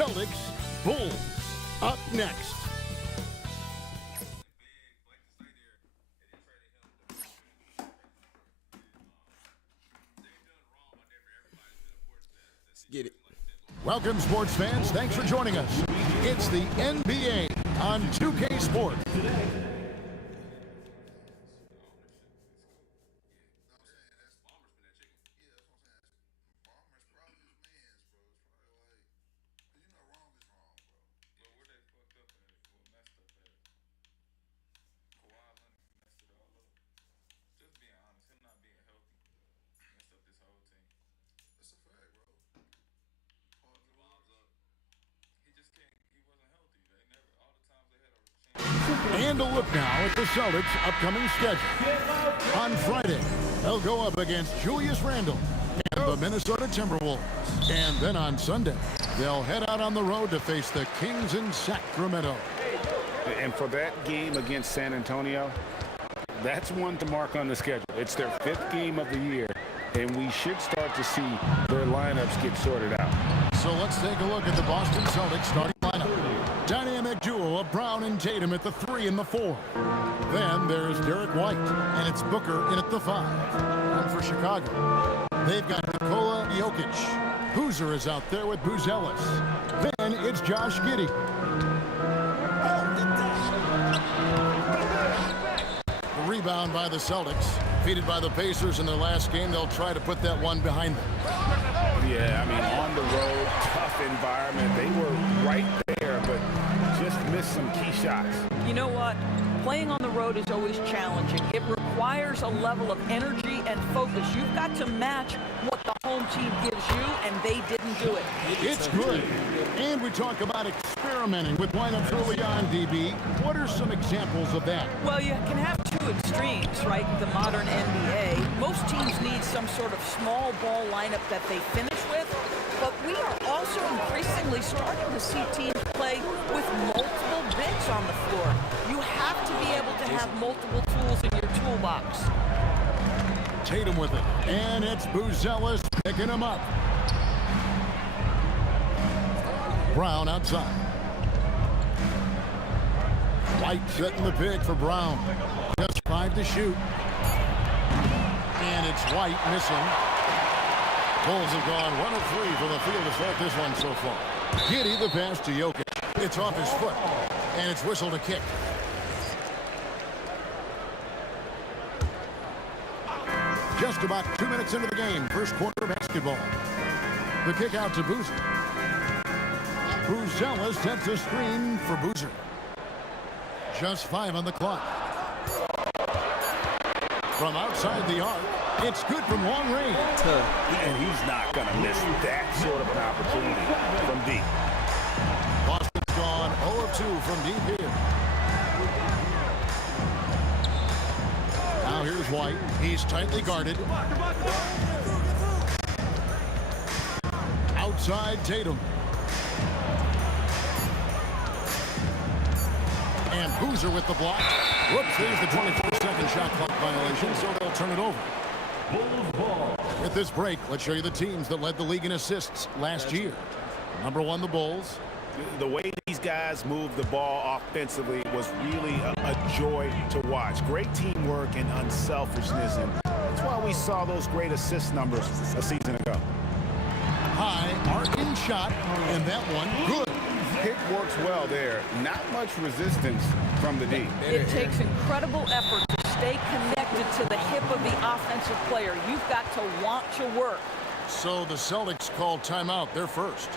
Celtics, Bulls, up next. Get it. Welcome, sports fans. Thanks for joining us. It's the NBA on 2K Sports. And a look now at the Celtics' upcoming schedule. On Friday, they'll go up against Julius Randle and the Minnesota Timberwolves. And then on Sunday, they'll head out on the road to face the Kings in Sacramento. And for that game against San Antonio, that's one to mark on the schedule. It's their 5th game of the year, and we should start to see their lineups get sorted out. So let's take a look at the Boston Celtics starting lineup. Dynamic duo of Brown and Tatum at the 3 and the 4. Then there's Derek White, and it's Booker in at the 5. And for Chicago, they've got Nikola Jokic. Boozer is out there with Buzelis. Then it's Josh Giddey. The rebound by the Celtics. Defeated by the Pacers in their last game, they'll try to put that one behind them. Yeah, I mean, on the road, tough environment. They were right there, but just missed some key shots. You know what? Playing on the road is always challenging. It requires a level of energy and focus. You've got to match what the home team gives you, and they didn't do it. It's good. And we talk about experimenting with lineups early on, DB. What are some examples of that? Well, you can have two extremes, right? The modern NBA. Most teams need some sort of small ball lineup that they finish with, but we are also increasingly starting to see teams play with multiple bigs on the floor. You have to be able to have multiple tools in your toolbox. Tatum with it, and it's Buzelis picking him up. Brown outside. White setting the pick for Brown. Just 5 to shoot. And it's White missing. Bulls have gone 1 of 3 for the field to start this one so far. Giddey the pass to Jokic. It's off his foot, and it's whistled a kick. Just about 2 minutes into the game, first quarter basketball. The kick out to Boozer. Buzelis sets a screen for Boozer. Just 5 on the clock. From outside the arc, it's good from long range. And he's not going to miss that sort of an opportunity from deep. Boston's gone 0 of 2 from deep here. Now here's White. He's tightly guarded. Outside Tatum. And Boozer with the block. Whoops, there's the 24-second shot clock violation, so they'll turn it over. With this break, let's show you the teams that led the league in assists last year. Number 1, the Bulls. The way these guys moved the ball offensively was really a joy to watch. Great teamwork and unselfishness, and that's why we saw those great assist numbers a season ago. High, arcing shot, and that one good. Pick works well there. Not much resistance from the D. It takes incredible effort to stay connected to the hip of the offensive player. You've got to want to work. So the Celtics call timeout. They're first.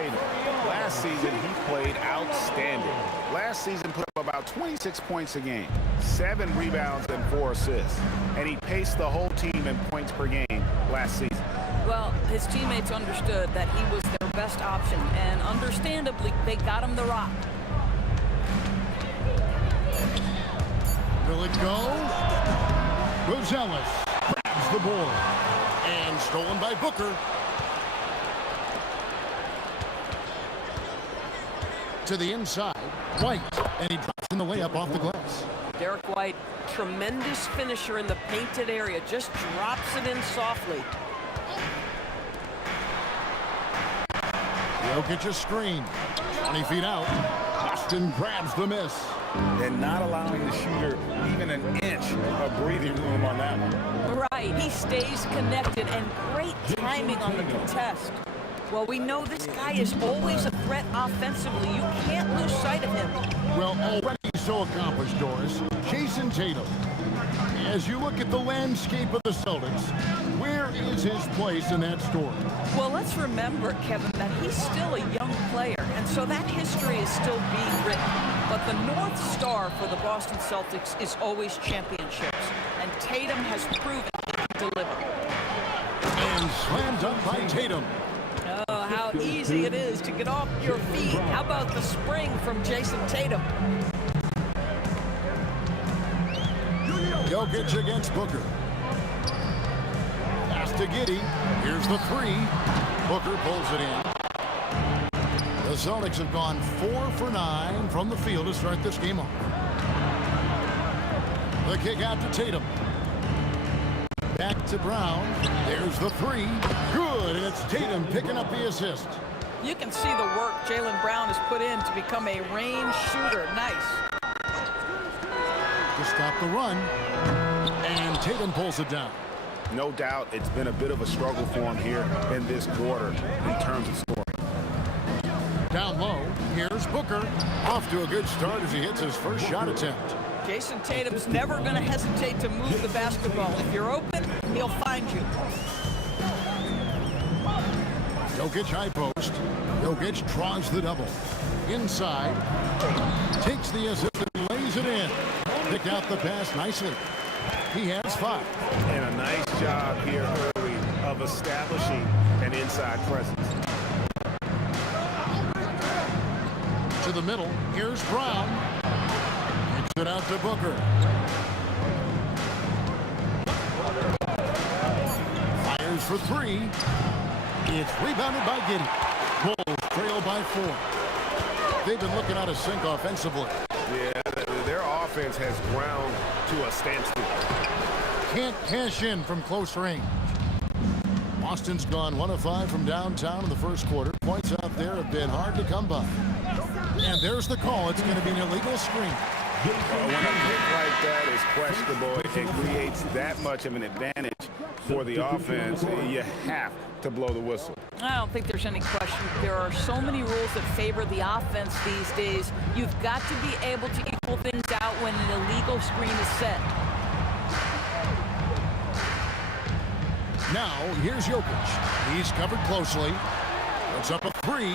Tatum. Last season, he played outstanding. Last season put up about 26 points a game, 7 rebounds and 4 assists. And he paced the whole team in points per game last season. Well, his teammates understood that he was their best option, and understandably, they got him the rock. Will it go? Rosales grabs the board. And stolen by Booker. To the inside, White, and he drops in the layup off the glass. Derek White, tremendous finisher in the painted area, just drops it in softly. Jokic a screen, 20 feet out. Boston grabs the miss. And not allowing the shooter even an inch of breathing room on that one. Right, he stays connected, and great timing on the contest. Well, we know this guy is always a threat offensively. You can't lose sight of him. Well, already so accomplished, Doris. Jason Tatum. As you look at the landscape of the Celtics, where is his place in that story? Well, let's remember, Kevin, that he's still a young player, and so that history is still being written. But the North Star for the Boston Celtics is always championships, and Tatum has proven he can deliver. And slammed up by Tatum. Oh, how easy it is to get off your feet. How about the spring from Jason Tatum? Jokic against Booker. Pass to Giddey. Here's the three. Booker pulls it in. The Celtics have gone 4 for 9 from the field to start this game off. The kick out to Tatum. Back to Brown. There's the three. Good, and it's Tatum picking up the assist. You can see the work Jaylen Brown has put in to become a range shooter. Nice. To stop the run. And Tatum pulls it down. No doubt it's been a bit of a struggle for him here in this quarter in terms of scoring. Down low, here's Booker. Off to a good start as he hits his first shot attempt. Jason Tatum's never going to hesitate to move the basketball. If you're open, he'll find you. Jokic high post. Jokic draws the double. Inside. Takes the assist and lays it in. Picked out the pass nicely. He has 5. And a nice job here early of establishing an inside presence. To the middle. Here's Brown. Kicks it out to Booker. Fires for 3. It's rebounded by Giddey. Bulls trail by 4. They've been looking out of sync offensively. Yeah, their offense has ground to a standstill. Can't cash in from close range. Boston's gone 1 of 5 from downtown in the first quarter. Points out there have been hard to come by. And there's the call. It's going to be an illegal screen. When a pick like that is questionable, it creates that much of an advantage for the offense. You have to blow the whistle. I don't think there's any question. There are so many rules that favor the offense these days. You've got to be able to equal things out when an illegal screen is set. Now, here's Jokic. He's covered closely. Puts up a 3.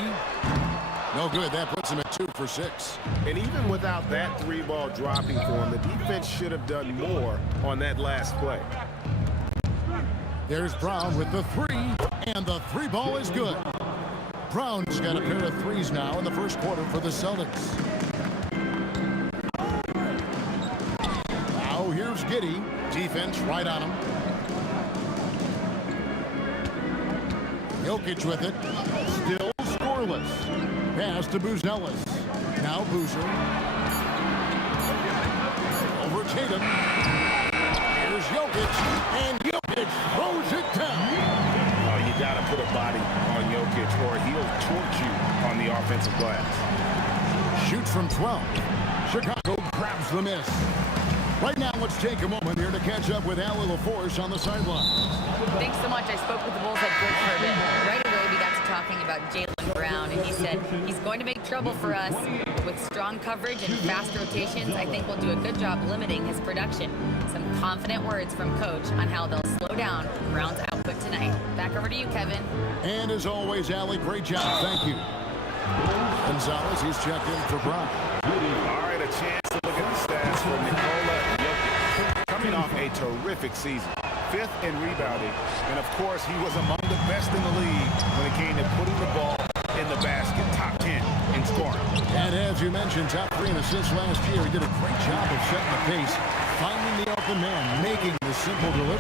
No good. That puts him at 2 for 6. And even without that 3-ball dropping for him, the defense should have done more on that last play. There's Brown with the 3, and the 3-ball is good. Brown's got a pair of 3s now in the first quarter for the Celtics. Now here's Giddey. Defense right on him. Jokic with it. Still scoreless. Pass to Boozelis. Now Boozer. Over Tatum. Here's Jokic. And Jokic throws it down. Oh, you got to put a body on Jokic or he'll torch you on the offensive glass. Shoots from 12. Chicago grabs the miss. Right now, let's take a moment here to catch up with Allie LaForce on the sideline. Thanks so much. I spoke with the Bulls head coach for a bit. Right away, we got to talking about Jaylen Brown, and he said he's going going to make trouble for us. With strong coverage and fast rotations, I think we'll do a good job limiting his production. Some confident words from Coach on how they'll slow down Brown's output tonight. Back over to you, Kevin. And as always, Allie, great job. Thank you. Gonzalez, he's checked in for Brown. All right, a chance to look at the stats for Nikola Jokic. Coming off a terrific season. 5th in rebounding. And, of course, he was among the best in the league when it came to putting the ball in the basket. Top 10 in scoring. And as you mentioned, top 3 in assists last year. He did a great job of setting the pace, finding the open man, making the simple delivery.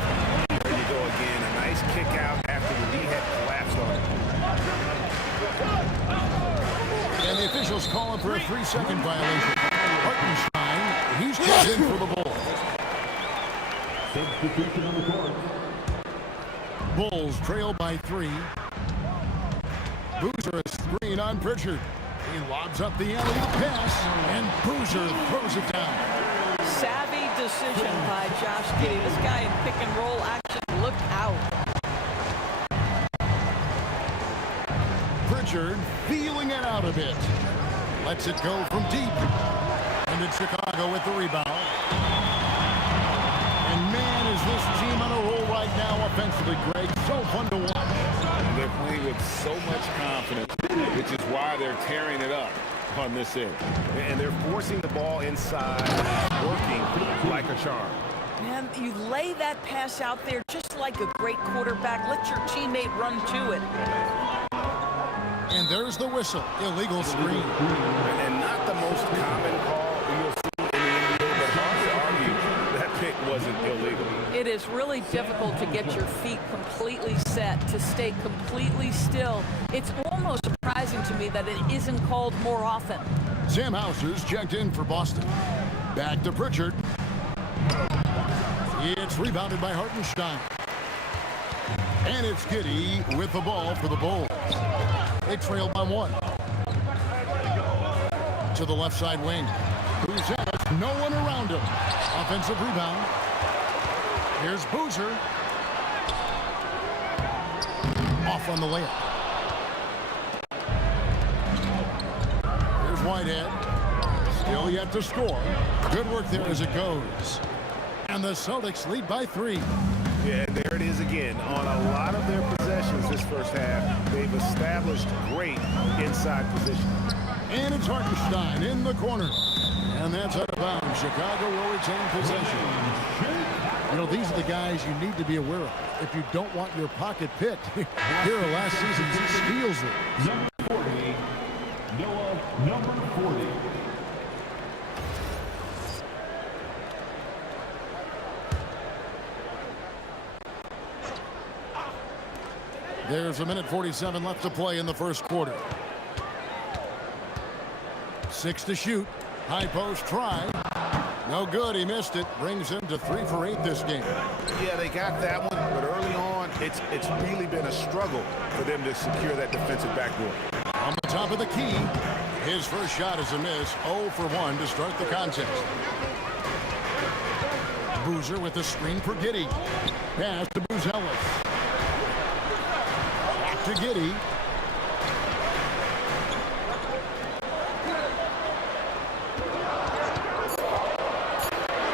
There you go again. A nice kick out after the knee had collapsed on it. And the officials calling for a 3-second violation. Hartenstein, he's checked in for the Bulls. Substitution on the court. Bulls trail by 3. Boozer a screen on Pritchard. He lobs up the alley pass, and Boozer throws it down. Savvy decision by Josh Giddey. This guy in pick and roll action looked out. Pritchard feeling it out a bit. Lets it go from deep. And it's Chicago with the rebound. And man, is this team on a roll right now offensively, Greg. So fun to watch. They're playing with so much confidence, which is why they're tearing it up on this end. And they're forcing the ball inside, working like a charm. Man, you lay that pass out there just like a great quarterback. Let your teammate run to it. And there's the whistle. Illegal screen. And not the most common call you'll see in the NBA, but hard to argue that pick wasn't illegal. It is really difficult to get your feet completely set, to stay completely still. It's almost surprising to me that it isn't called more often. Sam Hauser's checked in for Boston. Back to Pritchard. It's rebounded by Hartenstein. And it's Giddey with the ball for the Bulls. They trail by 1. To the left side wing. Boozer, no one around him. Offensive rebound. Here's Boozer. Off on the layup. Here's Whitehead. Still yet to score. Good work there as it goes. And the Celtics lead by 3. Yeah, there it is again. On a lot of their possessions this first half, they've established great inside position. And it's Hartenstein in the corner. And that's out of bounds. Chicago will retain possession. You know, these are the guys you need to be aware of. If you don't want your pocket picked, here are last season's steals. Number 40, Noah, number 40. There's a minute 47 left to play in the first quarter. 6 to shoot. High post try. No good. He missed it. Brings him to 3 for 8 this game. Yeah, they got that one, but early on, it's really been a struggle for them to secure that defensive backboard. On the top of the key, his first shot is a miss. 0 for 1 to start the contest. Boozer with the screen for Giddey. Pass to Boozelis. Back to Giddey.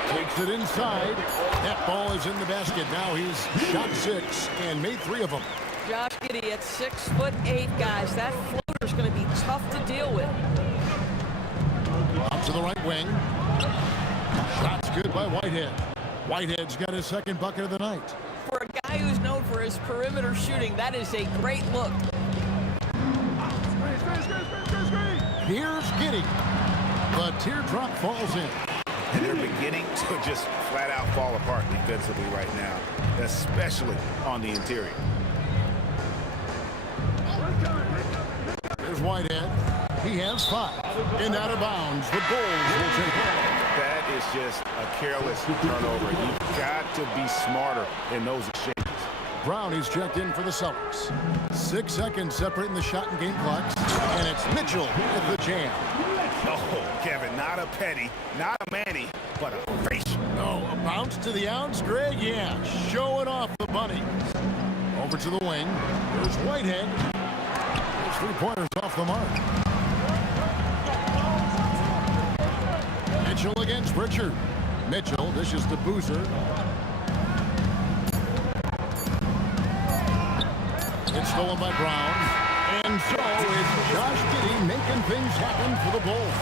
Takes it inside. That ball is in the basket. Now he's shot 6 and made 3 of them. Josh Giddey at 6'8", guys. That floater's going to be tough to deal with. Up to the right wing. Shot's good by Whitehead. Whitehead's got his second bucket of the night. For a guy who's known for his perimeter shooting, that is a great look. Here's Giddey. The teardrop falls in. And they're beginning to just flat out fall apart defensively right now, especially on the interior. Here's Whitehead. He has 5. And out of bounds. The Bulls will take it. That is just a careless turnover. You've got to be smarter in those exchanges. Brown is checked in for the Celtics. 6 seconds separating the shot and game clocks. And it's Mitchell with the jam. Oh, Kevin, not a Petty, not a Manny, but a face. Oh, a bounce to the ounce, Greg? Yeah, showing off the bunny. Over to the wing. There's Whitehead. His 3-pointers off the mark. Mitchell against Pritchard. Mitchell dishes to Boozer. It's stolen by Brown. And so it's Josh Giddey making things happen for the Bulls.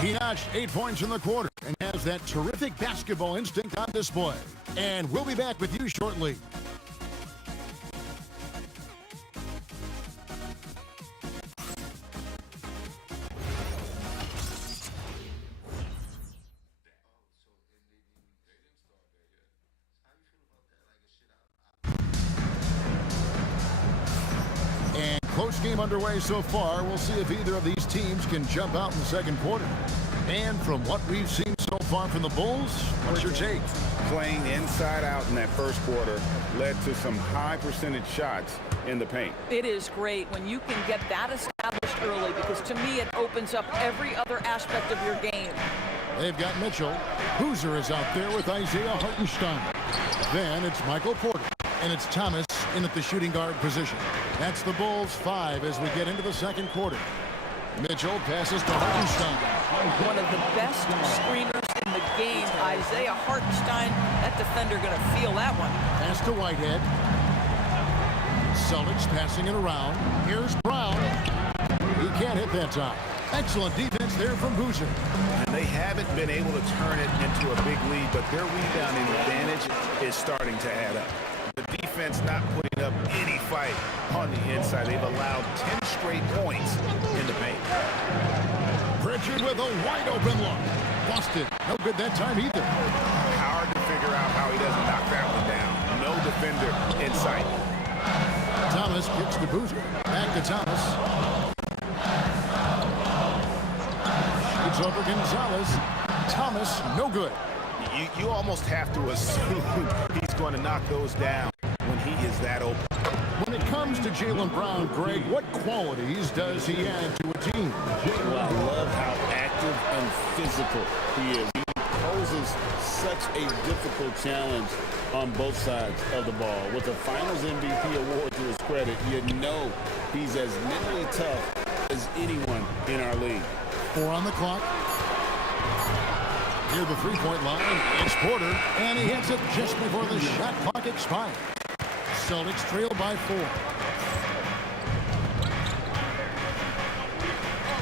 He notched 8 points in the quarter and has that terrific basketball instinct on display. And we'll be back with you shortly. Close game underway so far. We'll see if either of these teams can jump out in the second quarter. And from what we've seen so far from the Bulls, what's your take? Playing inside out in that first quarter led to some high percentage shots in the paint. It is great when you can get that established early because to me it opens up every other aspect of your game. They've got Mitchell. Boozer is out there with Isaiah Hartenstein. Then it's Michael Porter. And it's Thomas in at the shooting guard position. That's the Bulls 5 as we get into the second quarter. Mitchell passes to Hartenstein. One of the best screeners in the game, Isaiah Hartenstein. That defender going to feel that one. Pass to Whitehead. Celtics passing it around. Here's Brown. He can't hit that time. Excellent defense there from Boozer. And they haven't been able to turn it into a big lead, but their rebounding advantage is starting to add up. The defense not putting up any fight on the inside. They've allowed 10 straight points in the paint. Pritchard with a wide open look. Busted. No good that time either. Hard to figure out how he doesn't knock that one down. No defender in sight. Thomas kicks to Boozer. Back to Thomas. Shoots over Gonzalez. Thomas, no good. You almost have to assume he's going to knock those down when he is that open. When it comes to Jaylen Brown, Greg, what qualities does he add to a team? Well, I love how active and physical he is. He poses such a difficult challenge on both sides of the ball. With the Finals MVP award to his credit, you know he's as mentally tough as anyone in our league. 4 on the clock. Near the three-point line, it's Porter, and he hits it just before the shot clock expires. Celtics trail by 4.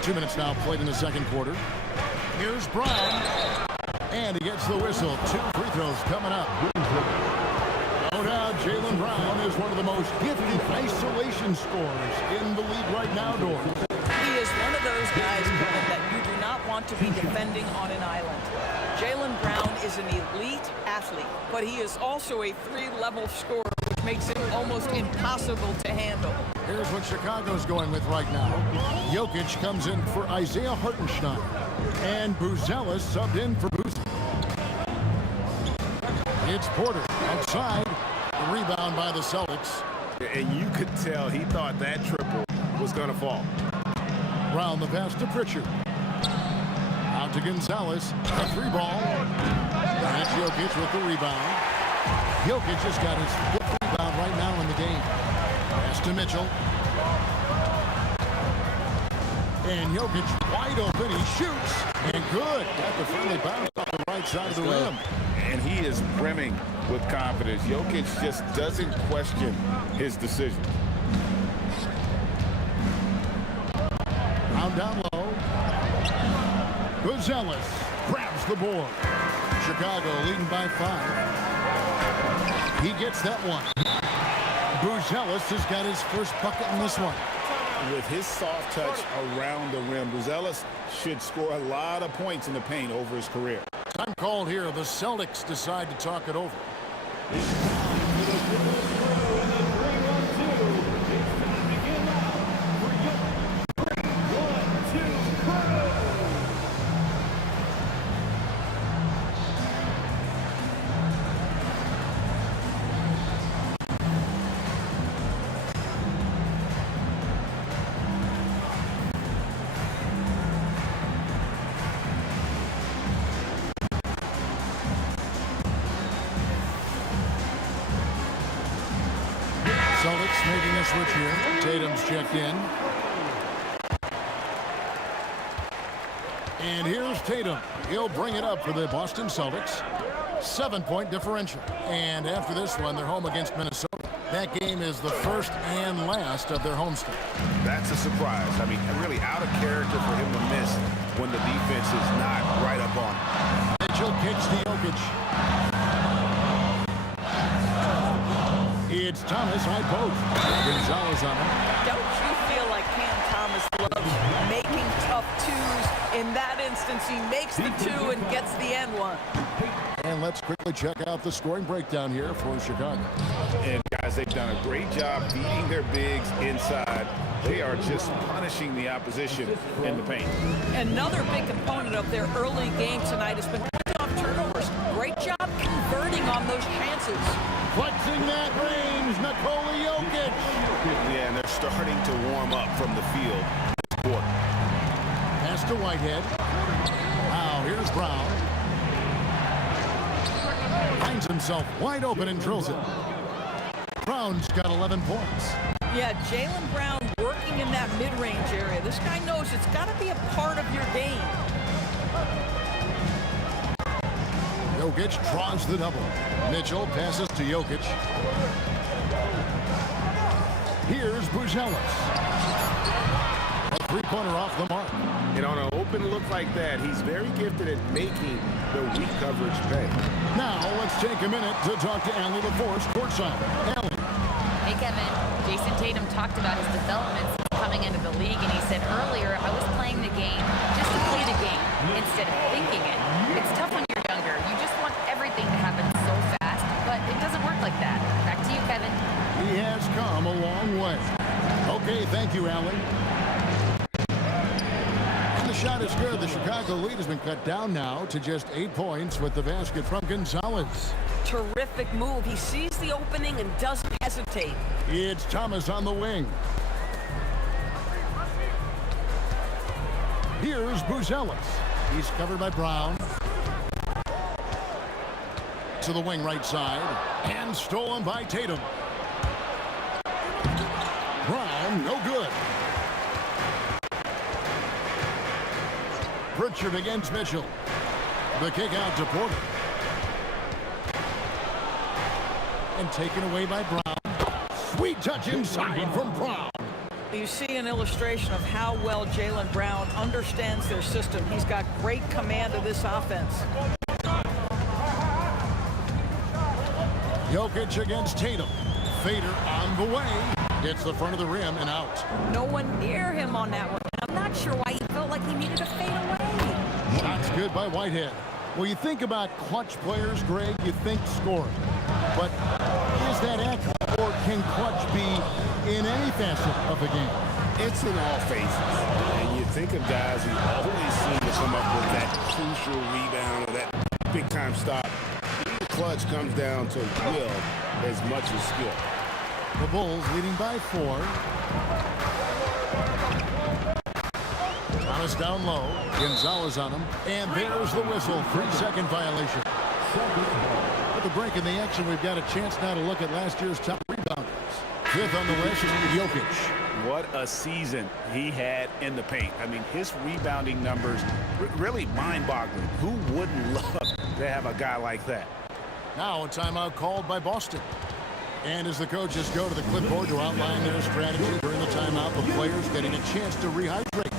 2 minutes now played in the second quarter. Here's Brown, and he gets the whistle. 2 free throws coming up. No doubt, Jaylen Brown is one of the most gifted isolation scorers in the league right now, Dor. He is one of those guys, Kevin, that you do not want to be defending on an island. Jaylen Brown is an elite athlete, but he is also a 3-level scorer, which makes it almost impossible to handle. Here's what Chicago's going with right now. Jokic comes in for Isaiah Hartenstein, and Buzelis subbed in for Boozer. It's Porter outside. The rebound by the Celtics. And you could tell he thought that triple was going to fall. Brown the pass to Pritchard. Out to Gonzalez. A 3-ball. That's Jokic with the rebound. Jokic just got his 5th rebound right now in the game. Pass to Mitchell. And Jokic wide open. He shoots. And good. Got the friendly bounce off the right side of the rim. And he is brimming with confidence. Jokic just doesn't question his decision. Brown down low. Buzelis grabs the board. Chicago leading by 5. He gets that one. Buzelis has got his first bucket in this one. With his soft touch around the rim, Buzelis should score a lot of points in the paint over his career. Time called here. The Celtics decide to talk it over. Celtics making a switch here. Tatum's checked in. And here's Tatum. He'll bring it up for the Boston Celtics. 7-point differential. And after this one, they're home against Minnesota. That game is the first and last of their homestand. That's a surprise. I mean, really out of character for him to miss when the defense is not right up on him. Mitchell kicks to Jokic. It's Thomas high post. Gonzalez on him. Don't you feel like Cam Thomas loves making tough twos? In that instance, he makes the two and gets the end one. And let's quickly check out the scoring breakdown here for Chicago. And guys, they've done a great job beating their bigs inside. They are just punishing the opposition in the paint. Another big component of their early game tonight has been cutting off turnovers. Great job converting on those chances. Flexing that range, Nikola Jokic. Yeah, and they're starting to warm up from the field this quarter. Pass to Whitehead. Wow, here's Brown. Finds himself wide open and drills it. Brown's got 11 points. Yeah, Jaylen Brown working in that mid-range area. This guy knows it's got to be a part of your game. Jokic draws the double. Mitchell passes to Jokic. Here's Buzelis. A three-pointer off the mark. And on an open look like that, he's very gifted at making the weak coverage pay. Now let's take a minute to talk to Allie LaForce courtside. Allie. Hey, Kevin. Jason Tatum talked about his development since coming into the league, and he said earlier, I was playing the game just to play the game instead of thinking it. It's tough when you're younger. You just want everything to happen so fast, but it doesn't work like that. Back to you, Kevin. He has come a long way. Okay, thank you, Allie. And the shot is good. The Chicago lead has been cut down now to just 8 points with the basket from Gonzalez. Terrific move. He sees the opening and doesn't hesitate. It's Thomas on the wing. Here's Buzelis. He's covered by Brown. To the wing right side. And stolen by Tatum. Brown, no good. Pritchard against Mitchell. The kick out to Porter. And taken away by Brown. Sweet touch inside from Brown. You see an illustration of how well Jaylen Brown understands their system. He's got great command of this offense. Jokic against Tatum. Fader on the way. Hits the front of the rim and out. No one near him on that one. I'm not sure why he felt like he needed to fade away. Shot's good by Whitehead. Well, you think about clutch players, Greg, you think scoring. But is that accurate, or can clutch be in any facet of the game? It's in all phases. And you think of guys who always seem to come up with that crucial rebound or that big-time stop. The clutch comes down to will as much as skill. The Bulls leading by 4. Thomas down low. Gonzalez on him. And there's the whistle. 3-second violation. At the break in the action, we've got a chance now to look at last year's top rebounders. 5th on the list, Jokic. What a season he had in the paint. I mean, his rebounding numbers really mind-boggling. Who wouldn't love to have a guy like that? Now a timeout called by Boston. And as the coaches go to the clipboard to outline their strategy during the timeout, the players getting a chance to rehydrate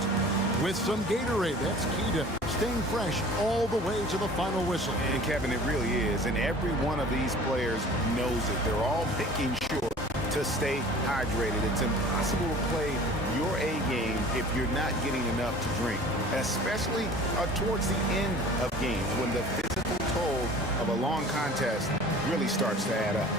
with some Gatorade. That's key to staying fresh all the way to the final whistle. And Kevin, it really is. And every one of these players knows it. They're all making sure to stay hydrated. It's impossible to play your A game if you're not getting enough to drink, especially towards the end of games when the physical toll of a long contest really starts to add up.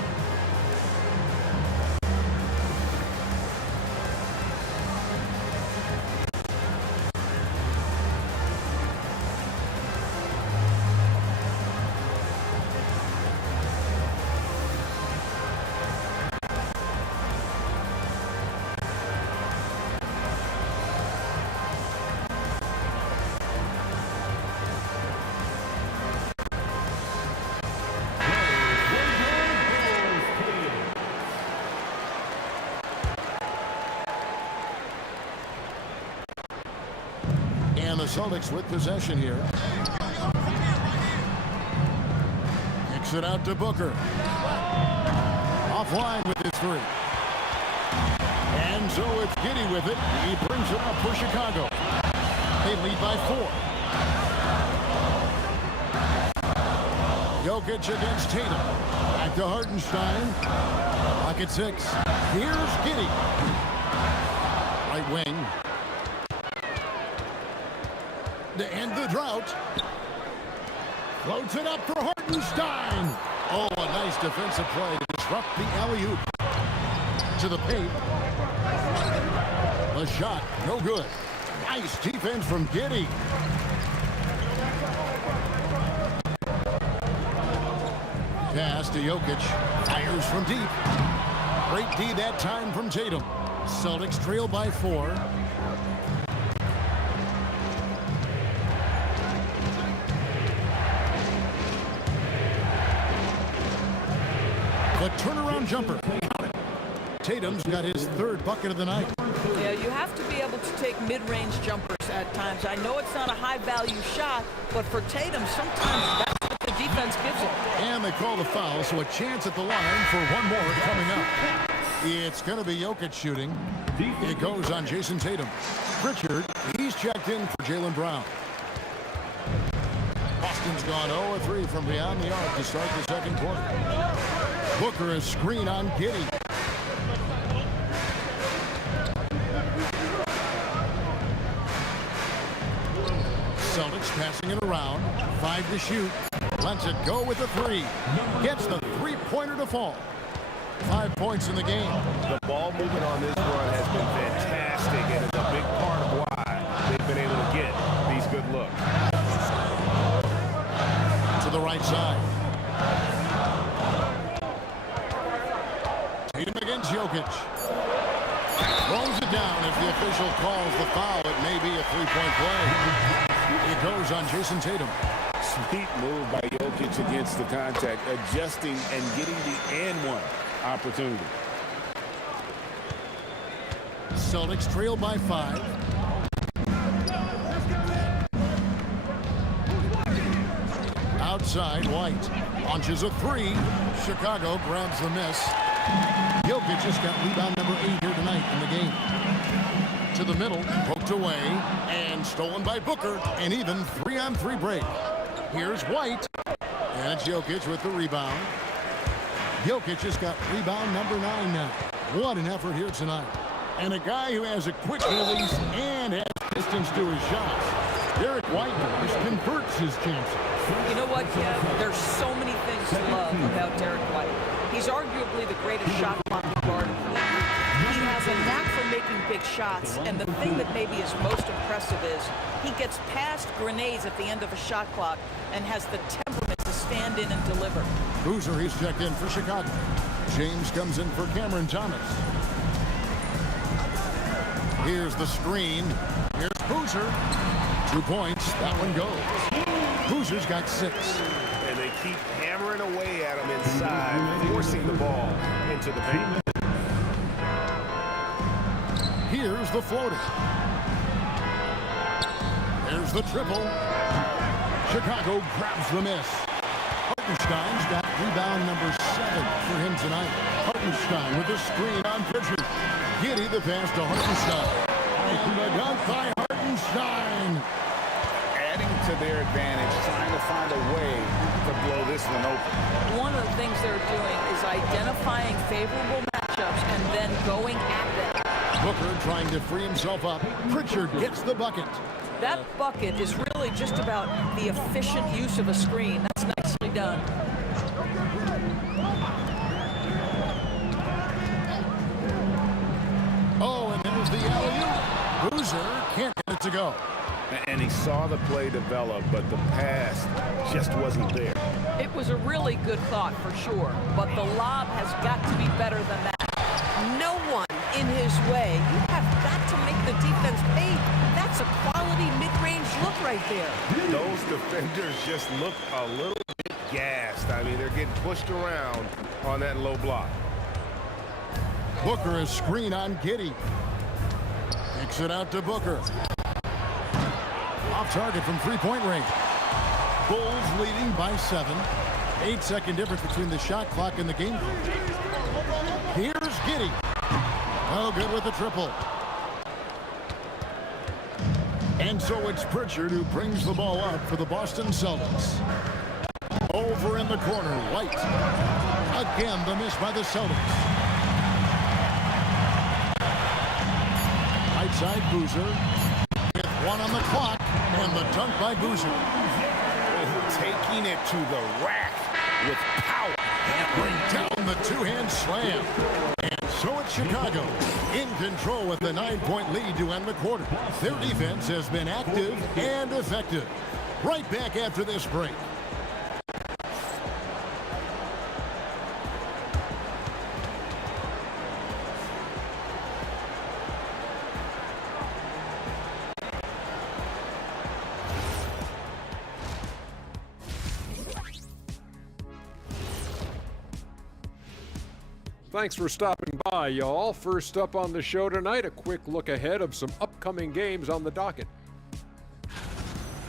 Celtics with possession here. Kicks it out to Booker. Offline with his three. And so it's Giddey with it. He brings it up for Chicago. They lead by 4. Jokic against Tatum. Back to Hartenstein. Pocket 6. Here's Giddey. Right wing. To end the drought. Floats it up for Hartenstein. Oh, a nice defensive play to disrupt the alley-oop. To the paint. The shot, no good. Nice defense from Giddey. Pass to Jokic. Fires from deep. Great D that time from Tatum. Celtics trail by 4. The turnaround jumper. Tatum's got his 3rd bucket of the night. Yeah, you have to be able to take mid-range jumpers at times. I know it's not a high-value shot, but for Tatum, sometimes that's what the defense gives him. And they call the foul, so a chance at the line for one more coming up. It's going to be Jokic shooting. It goes on Jason Tatum. Pritchard, he's checked in for Jaylen Brown. Boston's gone 0-3 from beyond the arc to start the second quarter. Booker is screen on Giddey. Celtics passing it around. 5 to shoot. Lets it go with a 3. Gets the three-pointer to fall. 5 points in the game. The ball movement on this run has been fantastic, and it's a big part of why they've been able to get these good looks. To the right side. Tatum against Jokic. Throws it down as the official calls the foul. It may be a 3-point play. It goes on Jason Tatum. Sweet move by Jokic against the contact, adjusting and getting the and one opportunity. Celtics trail by 5. Outside, White launches a 3. Chicago grabs the miss. Jokic just got rebound number 8 here tonight in the game. To the middle, poked away, and stolen by Booker. An even 3-on-3 break. Here's White, and it's Jokic with the rebound. Jokic has got rebound number 9 now. What an effort here tonight. And a guy who has a quick release and has distance to his shots. Derek White just converts his chances. You know what, Kev? There's so many things to love about Derek White. He's arguably the greatest shot clock guard in the league. He has a knack for making big shots, and the thing that maybe is most impressive is he gets past grenades at the end of a shot clock and has the temperament to stand in and deliver. Boozer, he's checked in for Chicago. James comes in for Cameron Thomas. Here's the screen. Here's Boozer. 2 points. That one goes. Boozer's got 6. And they keep hammering away at him inside, forcing the ball into the paint. Here's the floater. There's the triple. Chicago grabs the miss. Hartenstein's got rebound number 7 for him tonight. Hartenstein with the screen on Pritchard. Giddey the pass to Hartenstein. And the dunk by Hartenstein. Adding to their advantage, trying to find a way to blow this one open. One of the things they're doing is identifying favorable matchups and then going at them. Booker trying to free himself up. Pritchard gets the bucket. That bucket is really just about the efficient use of a screen. That's nicely done. Oh, and there's the alley-oop. Boozer can't get it to go. And he saw the play develop, but the pass just wasn't there. It was a really good thought for sure, but the lob has got to be better than that. No one in his way. You have got to make the defense pay. That's a quality mid-range look right there. Those defenders just look a little bit gassed. I mean, they're getting pushed around on that low block. Booker is screen on Giddey. Kicks it out to Booker. Off target from three-point range. Bulls leading by 7. 8-second difference between the shot clock and the game clock. Here's Giddey. No good with the triple. And so it's Pritchard who brings the ball up for the Boston Celtics. Over in the corner, White. Again, the miss by the Celtics. Right side, Boozer. With 1 on the clock, and the dunk by Boozer. Taking it to the rack with power. Hammering down the two-hand slam. And so it's Chicago in control with the 9-point lead to end the quarter. Their defense has been active and effective. Right back after this break. Thanks for stopping by, y'all. First up on the show tonight, a quick look ahead of some upcoming games on the docket.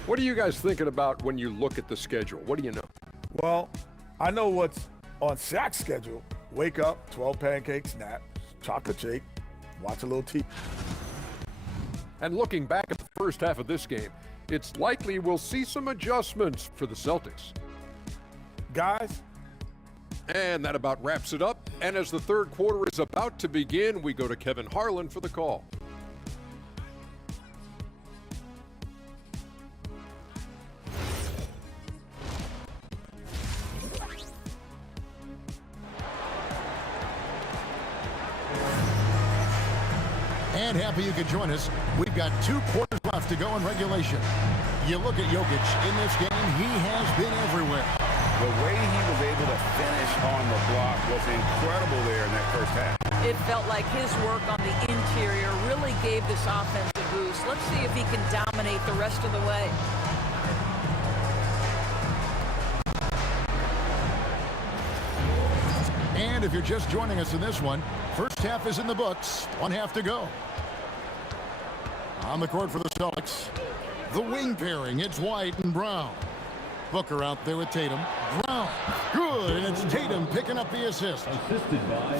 What are you guys thinking about when you look at the schedule? What do you know? Well, I know what's on Shaq's schedule. Wake up, 12 pancakes, nap, chocolate shake, watch a little TV. And looking back at the first half of this game, it's likely we'll see some adjustments for the Celtics. Guys, and that about wraps it up. And as the third quarter is about to begin, we go to Kevin Harlan for the call. And happy you could join us. We've got 2 quarters left to go in regulation. You look at Jokic in this game, he has been everywhere. The way he was able to finish on the block was incredible there in that first half. It felt like his work on the interior really gave this offense a boost. Let's see if he can dominate the rest of the way. And if you're just joining us in this one, first half is in the books. 1 half to go. On the court for the Celtics, the wing pairing, it's White and Brown. Booker out there with Tatum. Brown, good, and it's Tatum picking up the assist.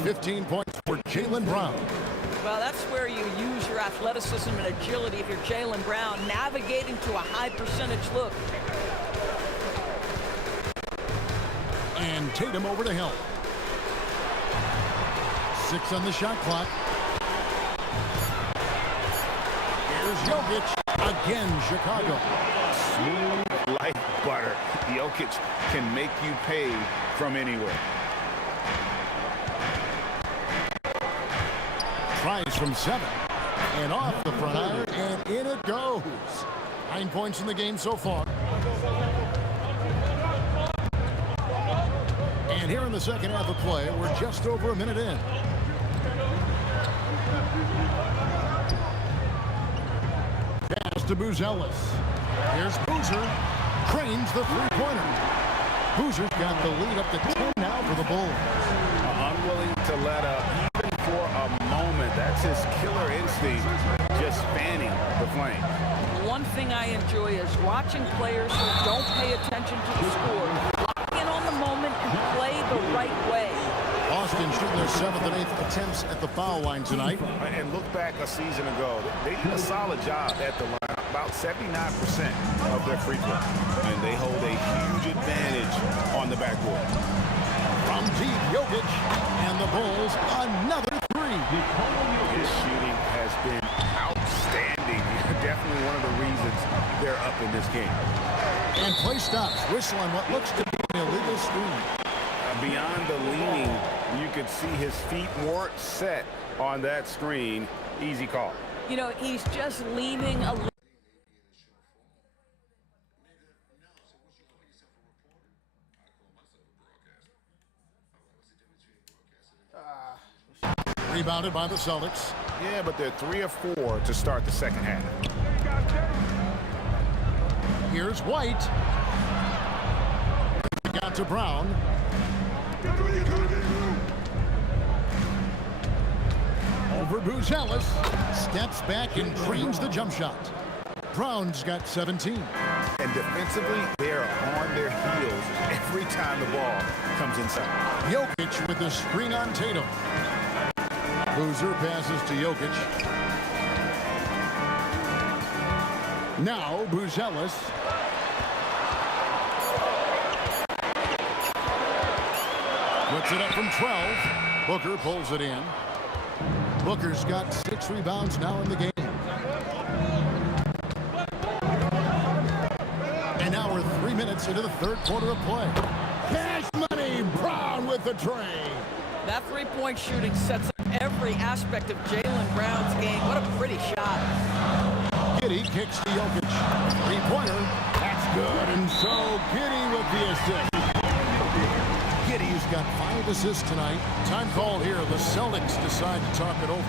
15 points for Jaylen Brown. Well, that's where you use your athleticism and agility if you're Jaylen Brown, navigating to a high percentage look. And Tatum over to Hill. 6 on the shot clock. Here's Jokic. Again, Chicago. Smooth like butter. Jokic can make you pay from anywhere. Tries from 7. And off the front iron, and in it goes. 9 points in the game so far. And here in the second half of play, we're just over a minute in. Pass to Boozer. Here's Boozer. Cranes the three-pointer. Boozer's got the lead up to 10 now for the Bulls. Unwilling to let up even for a moment. That's his killer instinct, just fanning the flame. One thing I enjoy is watching players who don't pay attention to the score, lock in on the moment and play the right way. Boston shooting their 7th and 8th attempts at the foul line tonight. And look back a season ago, they did a solid job at the line, about 79% of their free throw. And they hold a huge advantage on the backboard. From deep, Jokic, and the Bulls, another 3. His shooting has been outstanding. Definitely one of the reasons they're up in this game. And play stops, whistle on what looks to be an illegal screen. Beyond the leaning, you could see his feet more set on that screen. Easy call. You know, he's just leaning a little. Rebounded by the Celtics. Yeah, but they're 3 of 4 to start the second half. Here's White. Got to Brown. Over Boozer. Steps back and drains the jump shot. Brown's got 17. And defensively, they are on their heels every time the ball comes inside. Jokic with the screen on Tatum. Boozer passes to Jokic. Now Buzelis. Puts it up from 12. Booker pulls it in. Booker's got 6 rebounds now in the game. And now we're 3 minutes into the third quarter of play. Cash money, Brown with the tray. That three-point shooting sets up every aspect of Jaylen Brown's game. What a pretty shot. Giddey kicks to Jokic. Three-pointer. That's good. And so Giddey with the assist. Giddey's got 5 assists tonight. Time call here. The Celtics decide to talk it over.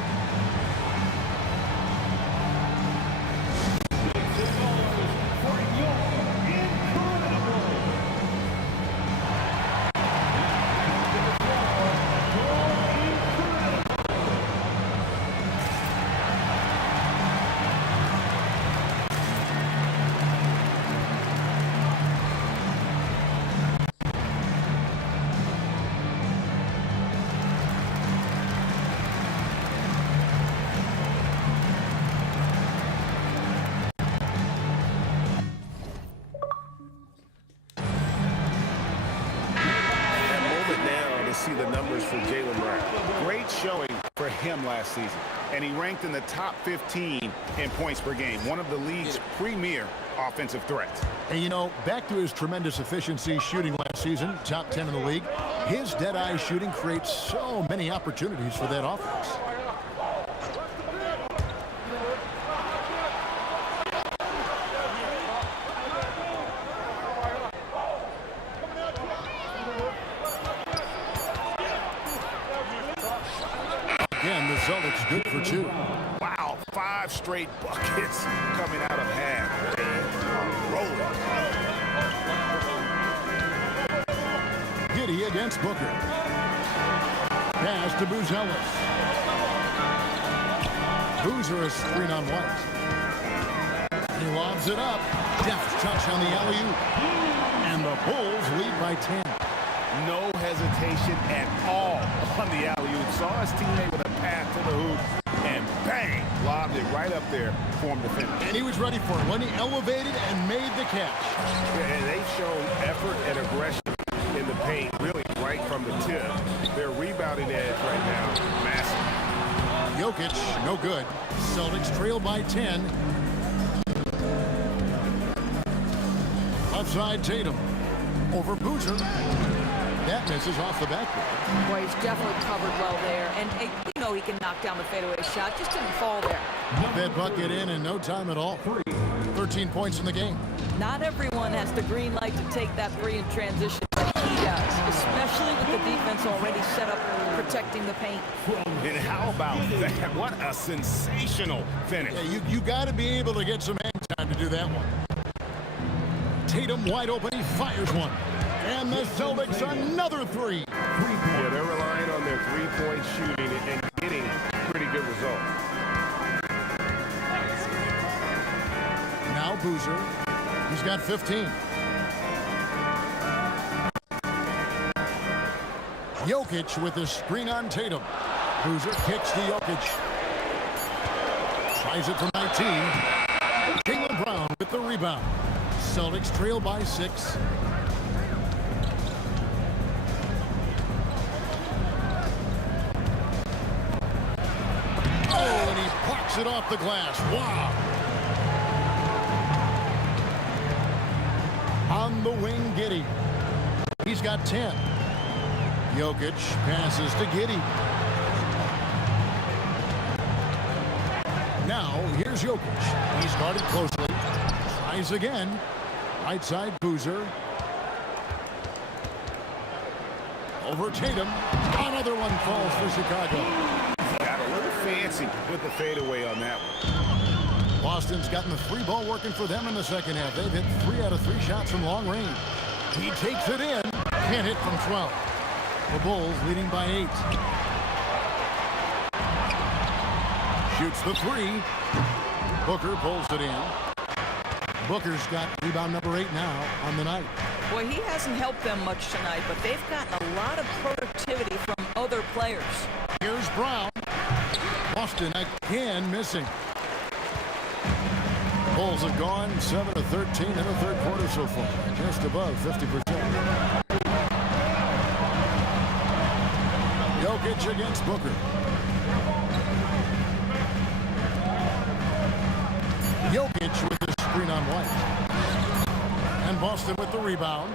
The numbers for Jaylen Brown. Great showing for him last season, and he ranked in the top 15 in points per game, one of the league's premier offensive threats. And you know, back to his tremendous efficiency shooting last season, top 10 in the league, his dead-eye shooting creates so many opportunities for that offense. Again, the Celtics good for 2. Wow, 5 straight buckets coming out of half. Rolling. Giddey against Booker. Pass to Buzelis. Boozer is screen on White. He lobs it up. Deft touch on the alley-oop. And the Bulls lead by 10. No hesitation at all on the alley-oop. Saw his teammate with a pass to the hoop, and bang, lobbed it right up there for him to finish. And he was ready for it when he elevated and made the catch. Yeah, and they've shown effort and aggression in the paint, really right from the tip. Their rebounding edge right now, massive. Jokic, no good. Celtics trail by 10. Outside Tatum. Over Boozer. That misses off the backboard. Boy, he's definitely covered well there. And you know he can knock down the fadeaway shot. Just didn't fall there. Put that bucket in no time at all. 13 points in the game. Not everyone has the green light to take that three in transition, but he does, especially with the defense already set up protecting the paint. And how about that? What a sensational finish. Yeah, you got to be able to get some hang time to do that one. Tatum wide open. He fires one. And the Celtics another 3. Yeah, they're relying on their three-point shooting and getting pretty good results. Now Boozer. He's got 15. Jokic with the screen on Tatum. Boozer kicks to Jokic. Tries it from 19. Jaylen Brown with the rebound. Celtics trail by 6. It off the glass. Wow. On the wing, Giddey. He's got 10. Jokic passes to Giddey. Now, here's Jokic. He's guarded closely. Tries again. Right side, Boozer. Over Tatum. Another one falls for Chicago. Fancy with the fadeaway on that one. Boston's gotten the 3 ball working for them in the second half. They've hit 3 out of 3 shots from long range. He takes it in. Can't hit from 12. The Bulls leading by 8. Shoots the 3. Booker pulls it in. Booker's got rebound number 8 now on the night. Boy, he hasn't helped them much tonight, but they've gotten a lot of productivity from other players. Here's Brown. Boston again missing. Bulls have gone 7 of 13 in the third quarter so far, just above 50%. Jokic against Booker. Jokic with the screen on White. And Boston with the rebound.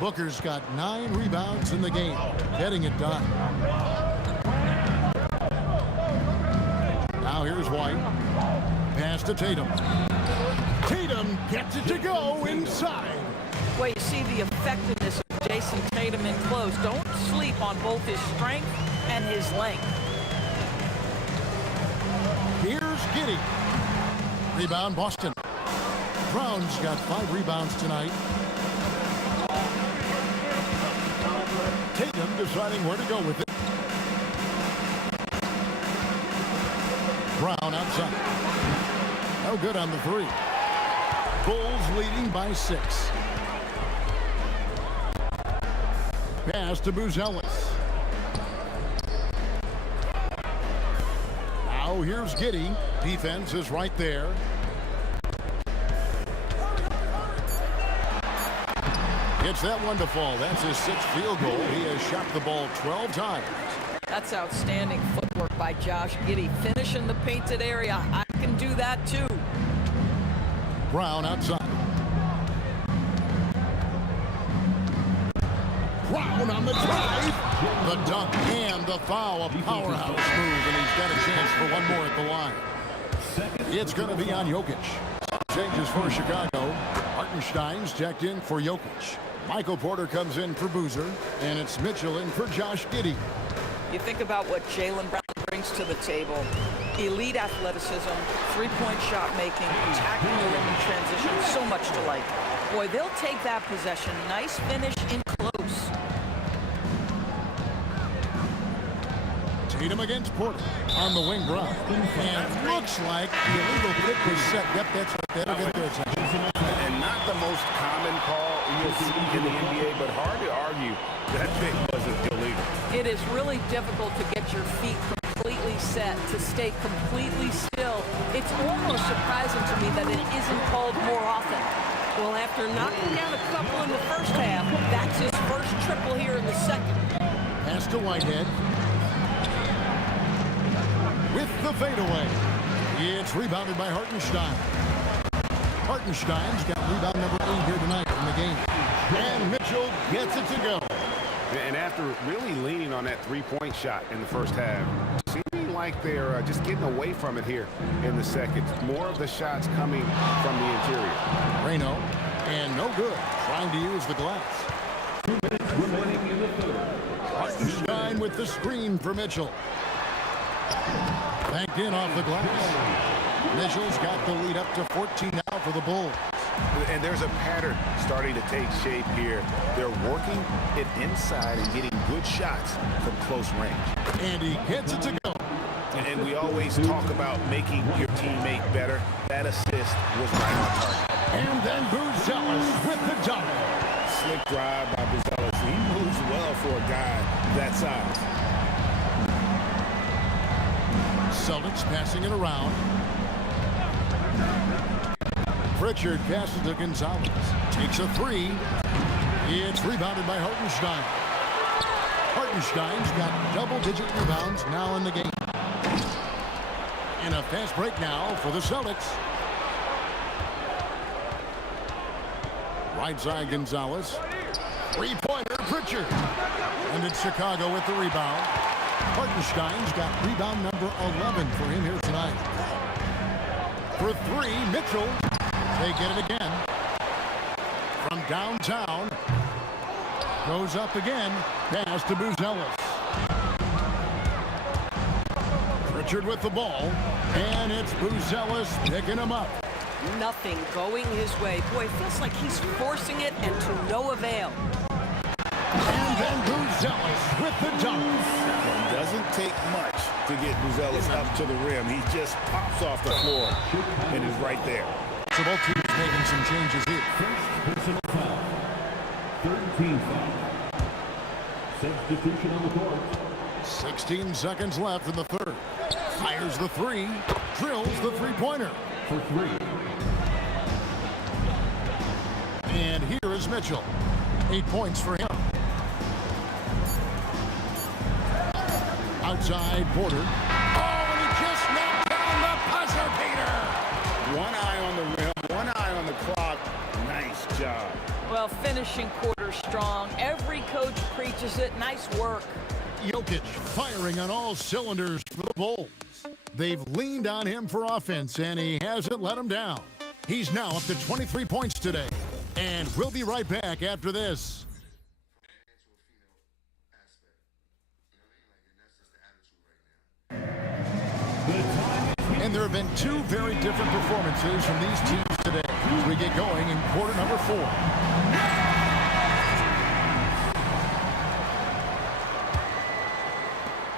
Booker's got 9 rebounds in the game, getting it done. Now here's White. Pass to Tatum. Tatum gets it to go inside. Well, you see the effectiveness of Jason Tatum in close. Don't sleep on both his strength and his length. Here's Giddey. Rebound Boston. Brown's got 5 rebounds tonight. Tatum deciding where to go with it. Brown outside. No good on the 3. Bulls leading by 6. Pass to Buzelis. Now here's Giddey. Defense is right there. Gets that one to fall. That's his 6th field goal. He has shot the ball 12 times. That's outstanding footwork by Josh Giddey. Finishing the painted area. I can do that too. Brown outside. Brown on the drive. The dunk and the foul. A powerhouse move, and he's got a chance for one more at the line. It's going to be on Jokic. Changes for Chicago. Hartenstein's checked in for Jokic. Michael Porter comes in for Boozer, and it's Mitchell in for Josh Giddey. You think about what Jaylen Brown brings to the table. Elite athleticism, 3-point shot making, attacking the rim in transition, so much to like. Boy, they'll take that possession. Nice finish in close. Tatum against Porter on the wing. Brown. And looks like the illegal pick was set. Yep, that's right. That'll get their attention. And not the most common call you'll see in the NBA, but hard to argue that pick wasn't illegal. It is really difficult to get your feet completely set, to stay completely still. It's almost surprising to me that it isn't called more often. Well, after knocking down a couple in the first half, that's his first triple here in the second. Pass to Whitehead. With the fadeaway. It's rebounded by Hartenstein. Hartenstein's got rebound number 8 here tonight in the game. And Mitchell gets it to go. And after really leaning on that 3-point shot in the first half, seeming like they're just getting away from it here in the second. More of the shots coming from the interior. Reno, and no good. Trying to use the glass. 2 minutes remaining in the third. Hartenstein with the screen for Mitchell. Banked in off the glass. Mitchell's got the lead up to 14 now for the Bulls. And there's a pattern starting to take shape here. They're working it inside and getting good shots from close range. And he gets it to go. And we always talk about making your teammate better. That assist was right on target. And then Buzelis with the dunk. Slick drive by Buzelis. He moves well for a guy that size. Celtics passing it around. Pritchard passes to Gonzalez. Takes a 3. It's rebounded by Hartenstein. Hartenstein's got double-digit rebounds now in the game. And a fast break now for the Celtics. Right side Gonzalez. 3-pointer Pritchard. And it's Chicago with the rebound. Hartenstein's got rebound number 11 for him here tonight. For 3, Mitchell. They get it again. From downtown. Goes up again. Pass to Buzelis. Pritchard with the ball. And it's Buzelis picking him up. Nothing going his way. Boy, it feels like he's forcing it and to no avail. And then Buzelis with the dunk. It doesn't take much to get Buzelis up to the rim. He just pops off the floor and is right there. So both teams making some changes here. First personal foul. Third team foul. Substitution on the court. 16 seconds left in the third. Fires the three. Drills the three-pointer. For three. And here is Mitchell. 8 points for him. Outside Porter. Oh, and he just knocked down the buzzer beater. One eye on the rim, one eye on the clock. Nice job. Well, finishing quarter strong. Every coach preaches it. Nice work. Jokic firing on all cylinders for the Bulls. They've leaned on him for offense, and he hasn't let them down. He's now up to 23 points today. And we'll be right back after this. And there have been two very different performances from these teams today as we get going in quarter number 4.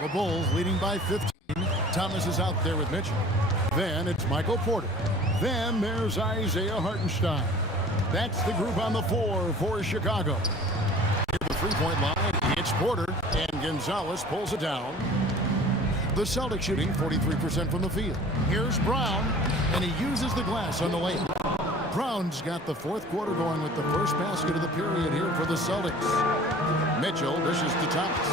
The Bulls leading by 15. Thomas is out there with Mitchell. Then it's Michael Porter. Then there's Isaiah Hartenstein. That's the group on the floor for Chicago. At the three-point line, it's Porter, and Gonzalez pulls it down. The Celtics shooting 43% from the field. Here's Brown, and he uses the glass on the layup. Brown's got the fourth quarter going with the first basket of the period here for the Celtics. Mitchell dishes to Thomas.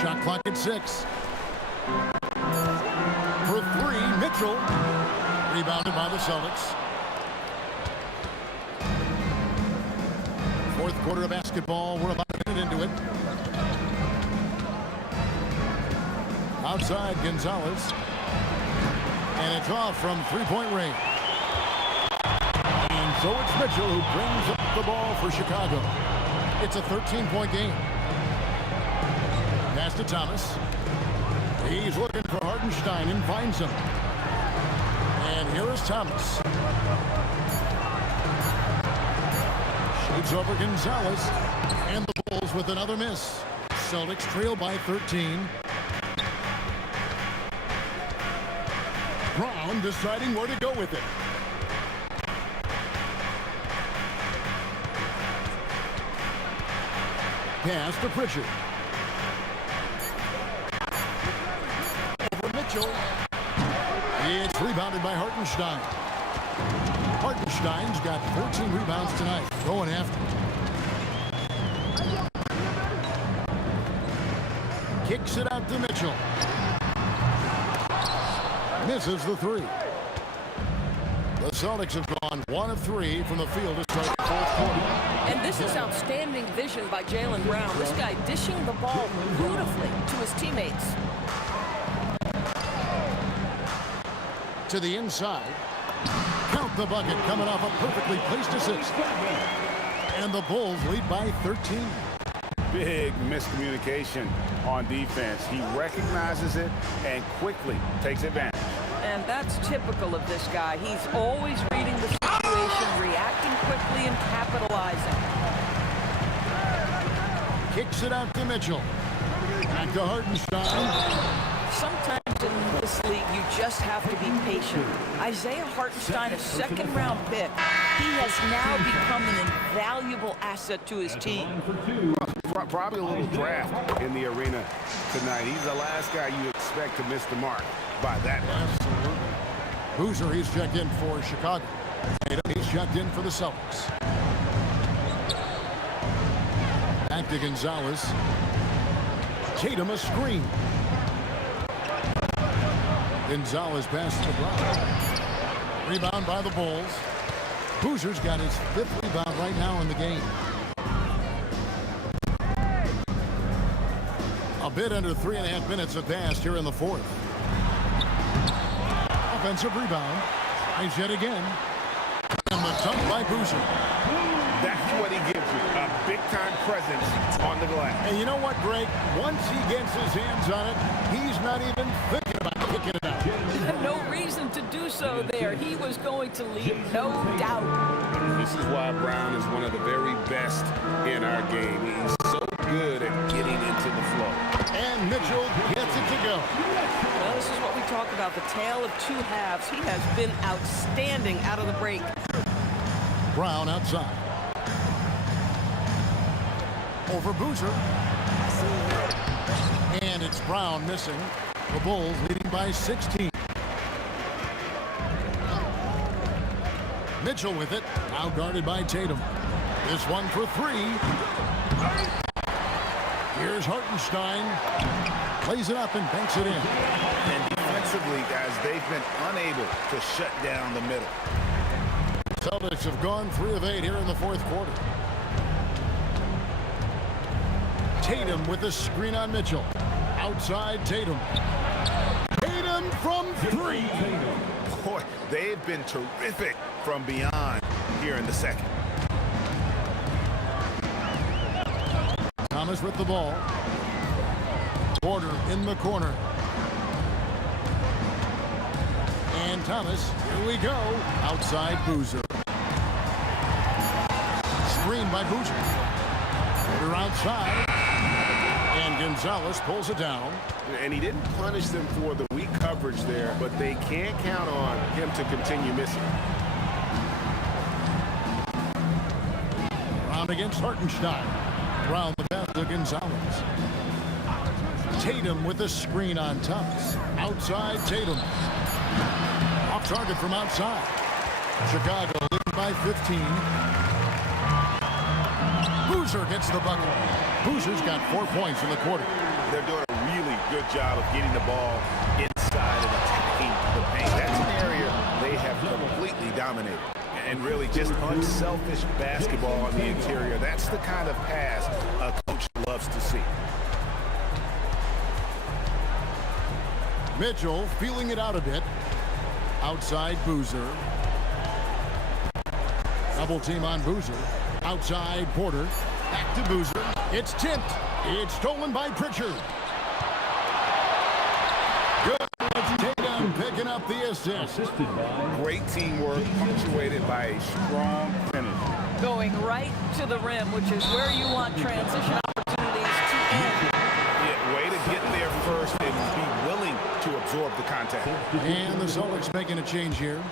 Shot clock at 6. For 3, Mitchell. Rebounded by the Celtics. Fourth quarter of basketball. We're about a minute into it. Outside Gonzalez. And it's off from three-point range. And so it's Mitchell who brings up the ball for Chicago. It's a 13-point game. Pass to Thomas. He's looking for Hartenstein and finds him. And here is Thomas. Shoots over Gonzalez. And the Bulls with another miss. Celtics trail by 13. Brown deciding where to go with it. Pass to Pritchard. Over Mitchell. It's rebounded by Hartenstein. Hartenstein's got 14 rebounds tonight. Going after it. Kicks it out to Mitchell. Misses the three. The Celtics have gone 1 of 3 from the field to start the fourth quarter. And this is outstanding vision by Jaylen Brown. This guy dishing the ball beautifully to his teammates. To the inside. Count the bucket coming off a perfectly placed assist. And the Bulls lead by 13. Big miscommunication on defense. He recognizes it and quickly takes advantage. And that's typical of this guy. He's always reading the situation, reacting quickly, and capitalizing. Kicks it out to Mitchell. Back to Hartenstein. Sometimes in this league, you just have to be patient. Isaiah Hartenstein, a second-round pick. He has now become an invaluable asset to his team. Probably a little draft in the arena tonight. He's the last guy you expect to miss the mark by that much. Absolutely. Boozer, he's checked in for Chicago. He's checked in for the Celtics. Back to Gonzalez. Tatum a screen. Gonzalez passes to Brown. Rebound by the Bulls. Boozer's got his 5th rebound right now in the game. A bit under 3.5 minutes have passed here in the fourth. Offensive rebound. Nice yet again. And the dunk by Boozer. That's what he gives you, a big-time presence on the glass. And you know what, Greg? Once he gets his hands on it, he's not even thinking about kicking it out. No reason to do so there. He was going to leave, no doubt. This is why Brown is one of the very best in our game. He's so good about the tale of two halves. He has been outstanding out of the break. Brown outside. Over Boozer. And it's Brown missing. The Bulls leading by 16. Mitchell with it. Now guarded by Tatum. This one for three. Here's Hartenstein. Plays it up and banks it in. And defensively, guys, they've been unable to shut down the middle. Celtics have gone 3 of 8 here in the fourth quarter. Tatum with the screen on Mitchell. Outside Tatum. Tatum from 3. Boy, they've been terrific from beyond here in the second. Thomas with the ball. Porter in the corner. And Thomas, here we go. Outside Boozer. Screen by Boozer. Porter outside. And Gonzalez pulls it down. And he didn't punish them for the weak coverage there, but they can't count on him to continue missing. Brown against Hartenstein. Brown the pass to Gonzalez. Tatum with the screen on Thomas. Outside Tatum. Off target from outside. Chicago leading by 15. Boozer gets the bucket. Boozer's got 4 points in the quarter. They're doing a really good job of getting the ball inside and attacking the paint. That's an area they have completely dominated. And really just unselfish basketball on the interior. That's the kind of pass a coach loves to see. Mitchell feeling it out a bit. Outside Boozer. Double team on Boozer. Outside Porter. Back to Boozer. It's tipped. It's stolen by Pritchard. Good. It's Tatum picking up the assist. Great teamwork punctuated by a strong finish. Going right to the rim, which is where you want transition opportunities to end. Yeah, way to get there first and be willing to absorb the contact. And the Celtics making a change here.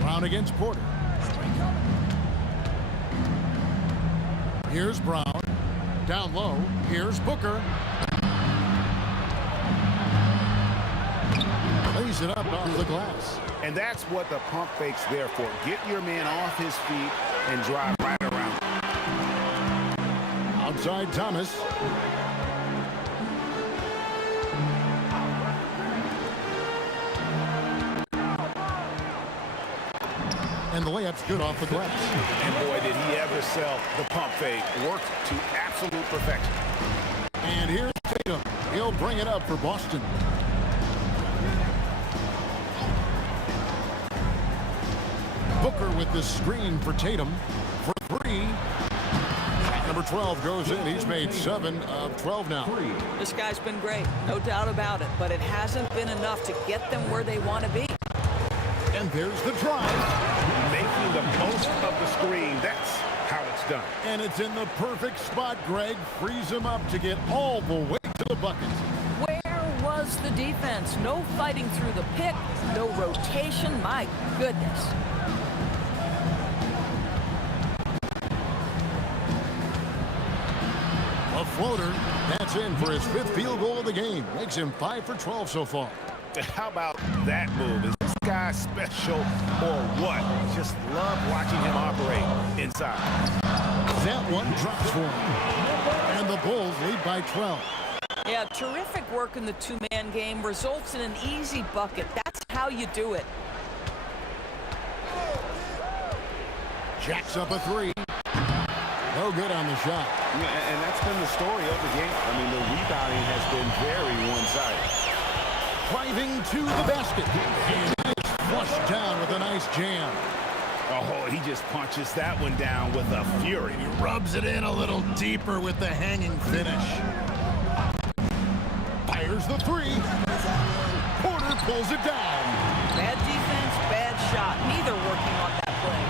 Brown against Porter. Here's Brown. Down low. Here's Booker. Lays it up off the glass. And that's what the pump fake's there for. Get your man off his feet and drive right around. Outside Thomas. And the layup's good off the glass. And boy, did he ever sell the pump fake. Worked to absolute perfection. And here's Tatum. He'll bring it up for Boston. Booker with the screen for Tatum for 3. Number 12 goes in. He's made 7 of 12 now. This guy's been great, no doubt about it, but it hasn't been enough to get them where they want to be. And there's the drive. Making the most of the screen. That's how it's done. And it's in the perfect spot. Greg frees him up to get all the way to the bucket. Where was the defense? No fighting through the pick, no rotation. My goodness. A floater. That's in for his 5th field goal of the game. Makes him 5 for 12 so far. How about that move? Is this guy special or what? Just love watching him operate inside. That one drops for him. And the Bulls lead by 12. Yeah, terrific work in the two-man game. Results in an easy bucket. That's how you do it. Jacks up a 3. No good on the shot. Yeah, and that's been the story of the game. I mean, the rebounding has been very one-sided. Driving to the basket. And it's flushed down with a nice jam. Oh, he just punches that one down with a fury. He rubs it in a little deeper with the hanging finish. Fires the 3. Porter pulls it down. Bad defense, bad shot. Neither working on that play.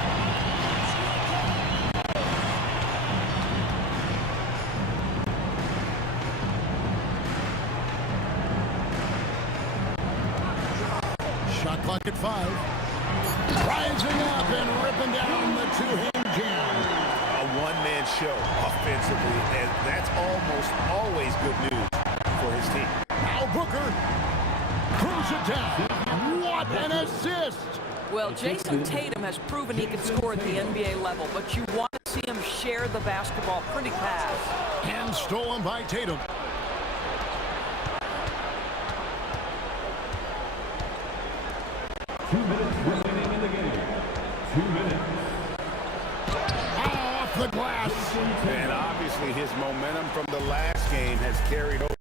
at 5. Rising up and ripping down the two-hand jam. A one-man show offensively, and that's almost always good news for his team. Now Booker throws it down. What an assist! Well, Jason Tatum has proven he can score at the NBA level, but you want to see him share the basketball pretty fast. And stolen by Tatum. Remaining in the game. 2 minutes. Off the glass. And obviously his momentum from the last game has carried over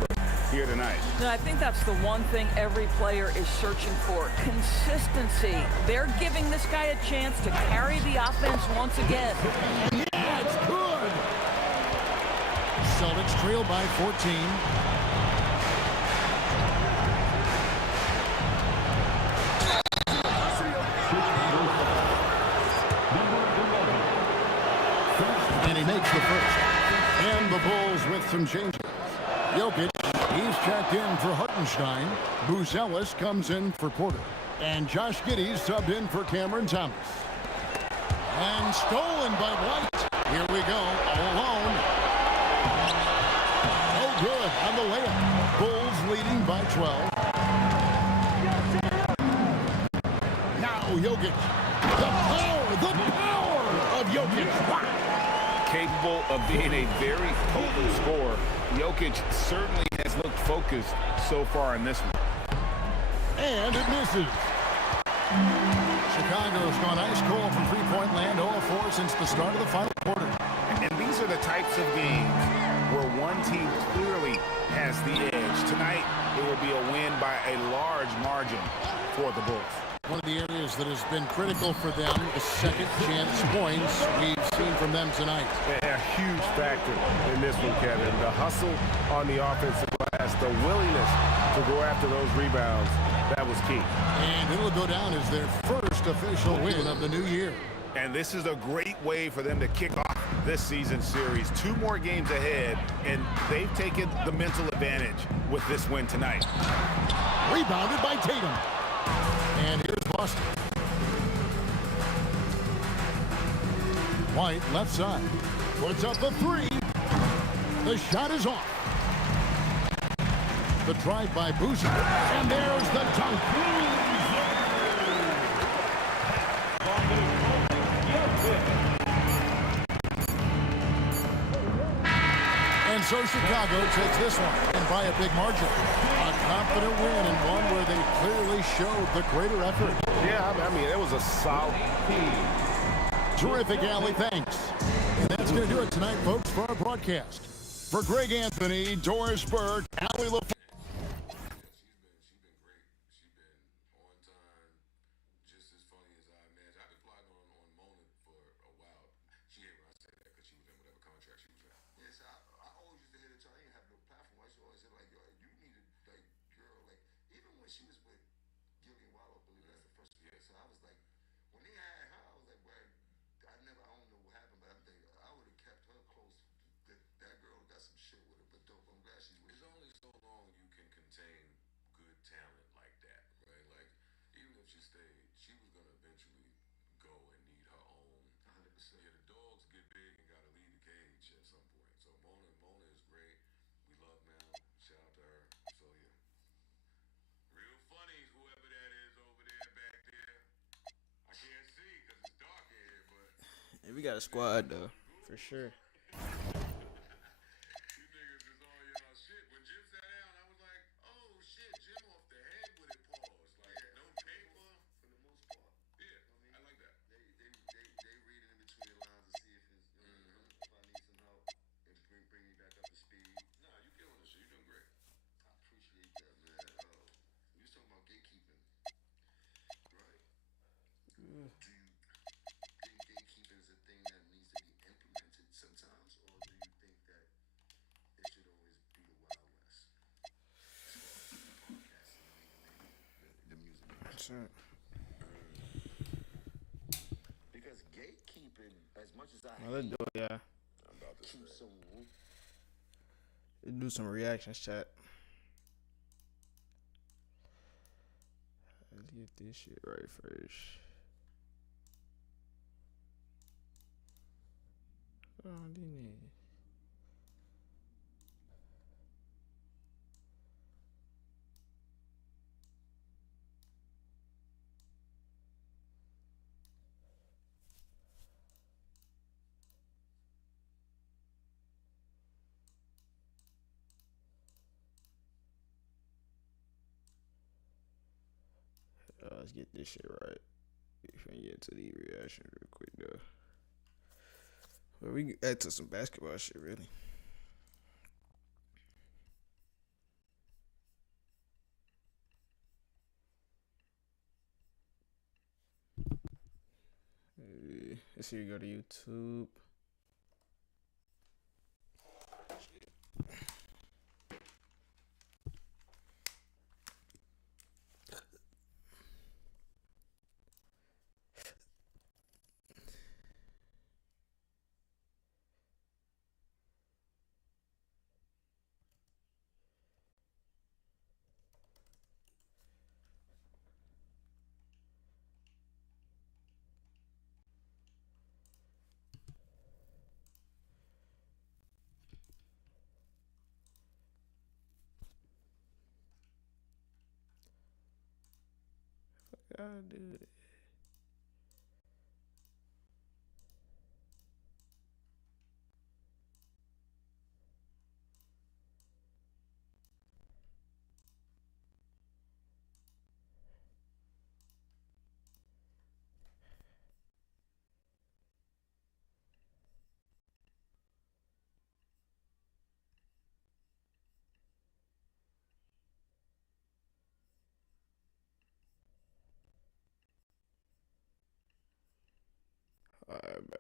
here tonight. And I think that's the one thing every player is searching for, consistency. They're giving this guy a chance to carry the offense once again. Yeah, it's good. Celtics trail by 14. And he makes the first. And the Bulls with some changes. Jokic, he's checked in for Hartenstein. Bruce Ellis comes in for Porter. And Josh Giddey subbed in for Cameron Thomas. And stolen by White. Here we go, all alone. Oh, good on the layup. Bulls leading by 12. Now Jokic. The power of Jokic. Wow. Capable of being a very potent scorer, Jokic certainly has looked focused so far in this one. And it misses. Chicago's gone ice cold from three-point land, 0-4 since the start of the final quarter. And these are the types of games where one team clearly has the edge. Tonight, it will be a win by a large margin for the Bulls. One of the areas that has been critical for them, the second chance points we've seen from them tonight. A huge factor in this one, Kevin. The hustle on the offensive glass, the willingness to go after those rebounds, that was key. And it'll go down as their first official win of the new year. And this is a great way for them to kick off this season series. 2 more games ahead, and they've taken the mental advantage with this win tonight. Rebounded by Tatum. And here's Boston. White, left side. Puts up the 3. The shot is off. The drive by Boozer. And there's the dunk. And so Chicago takes this one, and by a big margin. A confident win, and one where they clearly showed the greater effort. Yeah, I mean, it was a solid team. Terrific, Allie, thanks. And that's going to do it tonight, folks, for our broadcast. For Greg Anthony, Doris Burke, Allie LaFleur. We got a squad though, for sure. Because gatekeeping, as much as I let's do it, yeah. Let's do some reactions, chat. Let's get get this shit right first. Oh, didn't it? Let's get this shit right. If I get to the reaction real quick though. Well, we can add to some basketball shit really. Let's see, we go to YouTube. Gotta do it. Alright, bro.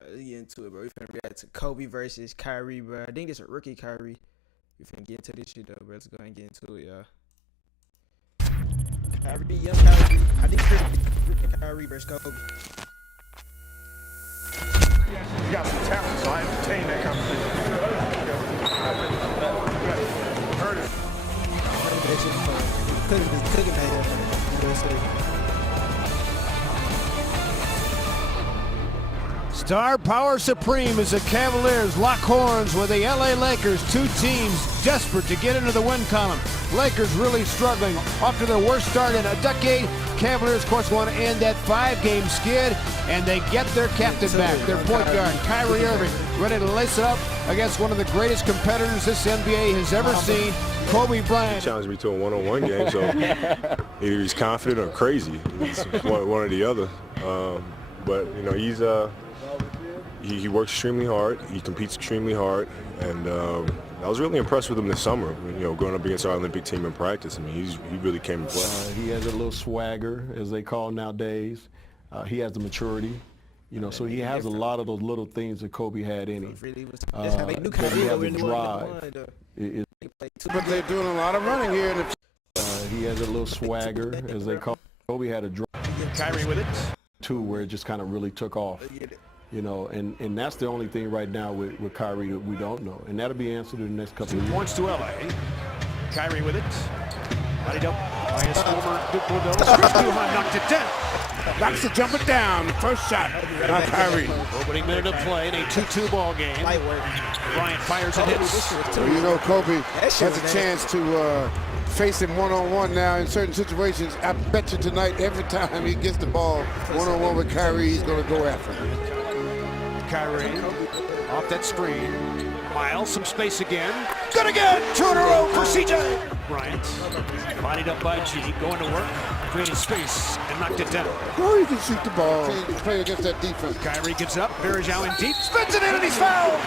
Let's get into it, bro. We finna react to Kobe versus Kyrie, bro. I think it's a rookie Kyrie. We finna get into this shit, though, bro. Let's go ahead and get into it, y'all. Kyrie, young Kyrie. I think it's rookie Kyrie versus Kobe. You got some talent, so I entertain that conversation. Heard it. That shit fun. Cooking that, you know what I'm saying? Star Power Supreme as the Cavaliers lock horns with the LA Lakers, two teams desperate to get into the win column. Lakers really struggling off to their worst start in a decade. Cavaliers, of course, want to end that 5-game skid, and they get their captain back, their point guard, Kyrie Irving, ready to lace it up against one of the greatest competitors this NBA has ever seen, Kobe Bryant. He challenged me to a one-on-one game, so either he's confident or crazy. It's one or the other. But you know, he works extremely hard. He competes extremely hard, and I was really impressed with him this summer. You know, going up against our Olympic team in practice. I mean, he really came to play. He has a little swagger, as they call nowadays. He has the maturity. You know, so he has a lot of those little things that Kobe had in him. That's how they knew Kyrie He has a in the drive. But they're doing a lot of running here. He has a little swagger, as they call it. Kobe had a drive. Kyrie with it. Too, where it just kind of really took off. You know, and that's the only thing right now with Kyrie that we don't know. And that'll be answered in the next couple of years. Points to LA. Kyrie with it. Bodied up by his former Duke Blue Devils. Duhan knocked it down. Knocks the jumper down. First shot. Not Kyrie. Opening minute of play in a 2-2 ball game. Bryant fires and hits. Well, you know, Kobe has a chance to face him one-on-one now in certain situations. I bet you tonight, every time he gets the ball one-on-one with Kyrie, he's going to go after him. Kyrie off that screen. Miles, some space again. Good again. 2 in a row for CJ. Bryant bodied up by G, going to work, creating space, and knocked it down. Oh, he can shoot the ball. He can play against that defense. Kyrie gives up. Varejao in deep. Spins it in, and he's fouled.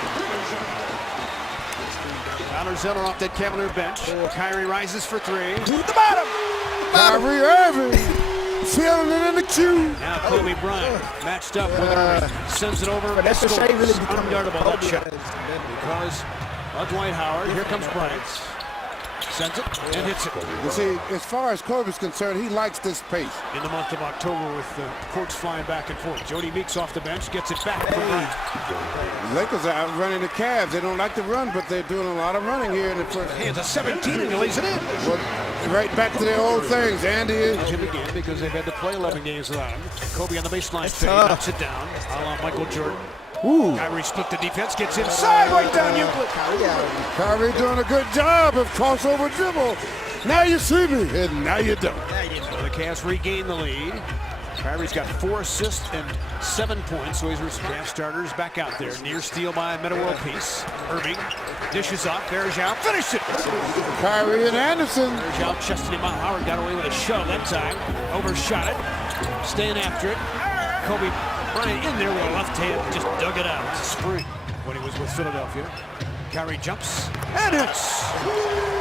Tyler Zeller off that Cavalier bench. Kyrie rises for 3. To the bottom. Kyrie Irving. Feeling it in the queue. Now Kobe Bryant matched up with Irving. Sends it over. But that's really unguardable that shot. Because of Dwight Howard. Here comes Bryant. Sends it and hits it. You see, as far as Kobe's concerned, he likes this pace. In the month of October with the courts flying back and forth. Jody Meeks off the bench, gets it back for Bryant. Lakers are out running the Cavs. They don't like to run, but they're doing a lot of running here in the first. Hands a 17 and he lays it in. Well, right back to their old things. Andy is. Him again because they've had to play 11 games without him. Kobe on the baseline fade, knocks it down. A la Michael Jordan. Ooh. Kyrie split the defense, gets inside, right down Euclid. Kyrie doing a good job of crossover dribble. Now you see me, and now you don't. So the Cavs regain the lead. Kyrie's got 4 assists and 7 points, so he's Cavs starters back out there. Near steal by Metta World Peace. Irving dishes off, Varejao, finish it! Kyrie and Anderson. Varejao chested him out. Howard got away with a shove that time. Overshot it, staying after it. Kobe Bryant in there with a left hand, just dug it out. It's a spring when he was with Philadelphia. Kyrie jumps and hits.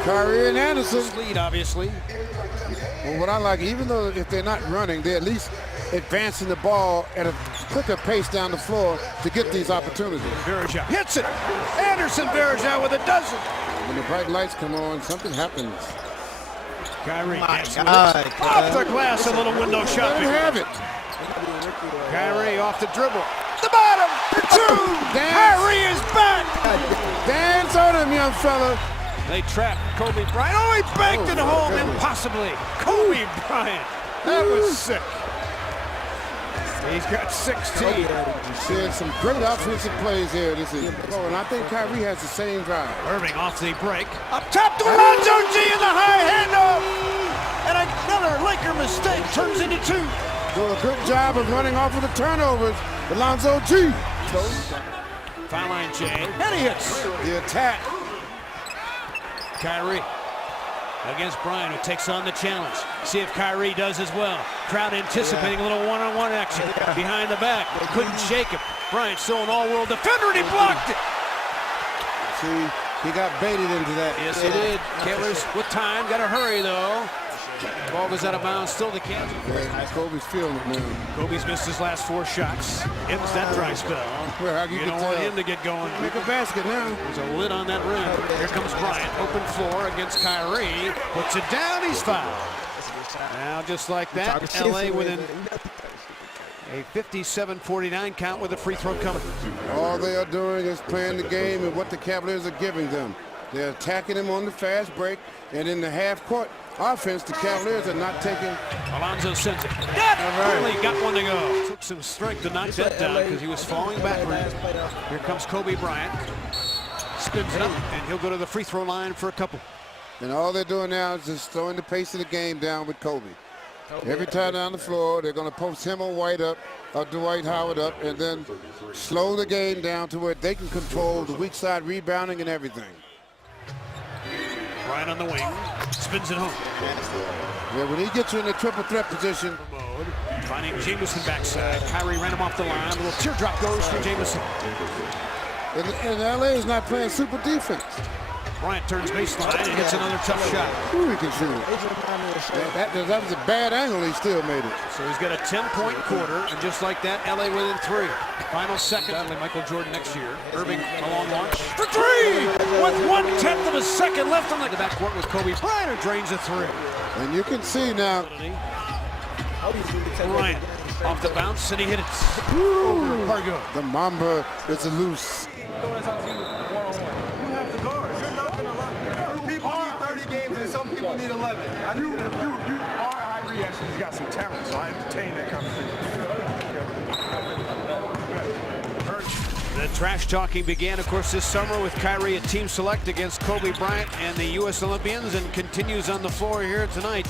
Kyrie and Anderson. Lead, obviously. Well, what I like, even though if they're not running, they're at least advancing the ball at a quicker pace down the floor to get these opportunities. Varejao hits it. Anderson Varejao with a dozen. When the bright lights come on, something happens. Kyrie off the glass, a little window shot. Let him have it. Kyrie off the dribble. The bottom for 2. Kyrie is back. Dance on him, young fella. They trap Kobe Bryant. Oh, he banked it home impossibly. Kobe Bryant. That was sick. He's got 16. There's some great offensive plays here. This is, and I think Kyrie has the same drive. Irving off the break. Up top to Alonzo G in the high handoff. And another Laker mistake turns into 2. Doing a good job of running off of the turnovers. Alonzo G. Foul line J. And he hits. The attack. Kyrie against Bryant, who takes on the challenge. See if Kyrie does as well. Crowd anticipating a little one-on-one action behind the back. Couldn't shake him. Bryant still an all-world defender, and he blocked it. See, he got baited into that. Yes, he did. Killers with time. Got to hurry, though. Ball goes out of bounds. Still the Cavs. Yeah, Kobe's feeling it now. Kobe's missed his last 4 shots. Ends that dry spell. Well, you don't want him to get going. Make a basket now. There's a lid on that rim. Here comes Bryant. Open floor against Kyrie. Puts it down. He's fouled. Now, just like that, LA within a 57-49 count with a free throw coming. All they are doing is playing the game and what the Cavaliers are giving them. They're attacking him on the fast break, and in the half-court offense, the Cavaliers are not taking. Alonzo sends it. Finally got one to go. Took some strength to knock that down because he was falling backward. Here comes Kobe Bryant. Spins it up, and he'll go to the free throw line for a couple. And all they're doing now is just throwing the pace of the game down with Kobe. Every time down the floor, they're going to post him or White up, or Dwight Howard up, and then slow the game down to where they can control the weak side rebounding and everything. Bryant on the wing, spins it home. Yeah, when he gets you in the triple threat position. Finding Jamison backside. Kyrie ran him off the line. A little teardrop goes for Jamison. And LA is not playing super defense. Bryant turns baseline and hits another tough shot. Ooh, he can shoot it. That was a bad angle. He still made it. So he's got a 10-point quarter, and just like that, LA within 3. Final second. Michael Jordan next year. Irving a long launch for 3 with 1/10 of a second left on the backcourt with Kobe Bryant, who drains a 3. And you can see now. Bryant off the bounce, and he hit it. Ooh, the Mamba is loose. Some people need 11. I knew Ivory actually got some talent, so I entertained that conversation. The trash talking began, of course, this summer with Kyrie at Team Select against Kobe Bryant and the U.S. Olympians, and continues on the floor here tonight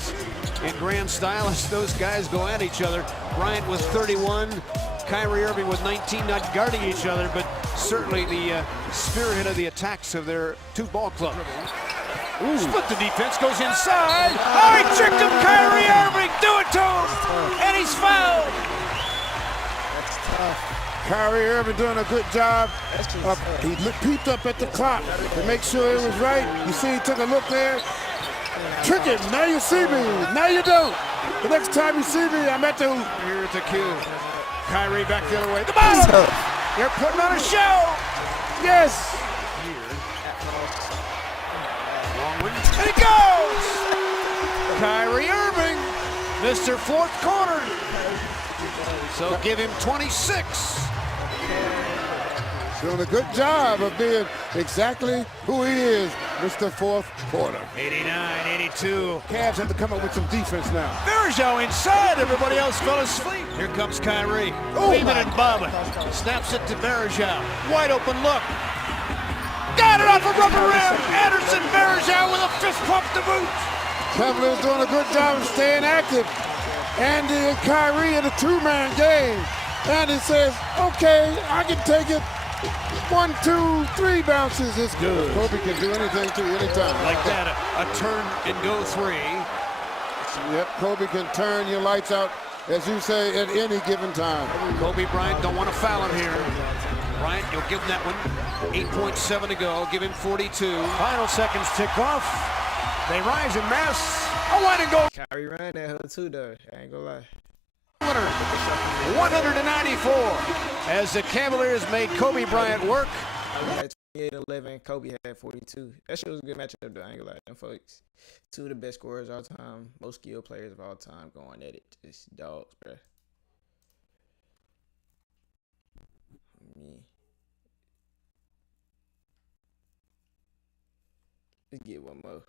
in grand style as those guys go at each other. Bryant with 31, Kyrie Irving with 19, not guarding each other, but certainly the spearhead of the attacks of their 2 ball clubs. Ooh. Split the defense, goes inside. Oh, he tricked him, Kyrie Irving. Do it to him. And he's fouled. That's tough. Kyrie Irving doing a good job. He peeped up at the clock to make sure it was right. You see he took a look there. Trick it. Now you see me. Now you don't. The next time you see me, I'm at the hoop. Here's the cue. Kyrie back the other way. The bottom. They're putting on a show. Yes. one, and it goes! Kyrie Irving, Mr. Fourth Quarter. So give him 26. Doing a good job of being exactly who he is, Mr. Fourth Quarter. 89-82. Cavs have to come up with some defense now. Verjao inside. Everybody else fell asleep. Here comes Kyrie. Weaving and bobbing. Snaps it to Verjao. Wide open look. Got it off a rubber rim. Anderson Verjao with a fist pump to boot. Cavaliers doing a good job of staying active. Andy and Kyrie in a two-man game. Andy says, okay, I can take it. 1, 2, 3 bounces is good. Kobe can do anything to you anytime. Like that, a turn and go 3. Yep, Kobe can turn your lights out, as you say, at any given time. Kobe Bryant don't want to foul him here. Bryant, you'll give him that one. 8.7 to go, give him 42. Final seconds tick off. They rise in mass. A wide and go. Kyrie ran that hood too, though. I ain't gonna lie. 194 as the Cavaliers made Kobe Bryant work. I had 28-11. Kobe had 42. That shit was a good matchup, though. I ain't gonna lie, them folks. Two of the best scorers of all time, most skilled players of all time going at it. Just dogs, bro. Let's get one more.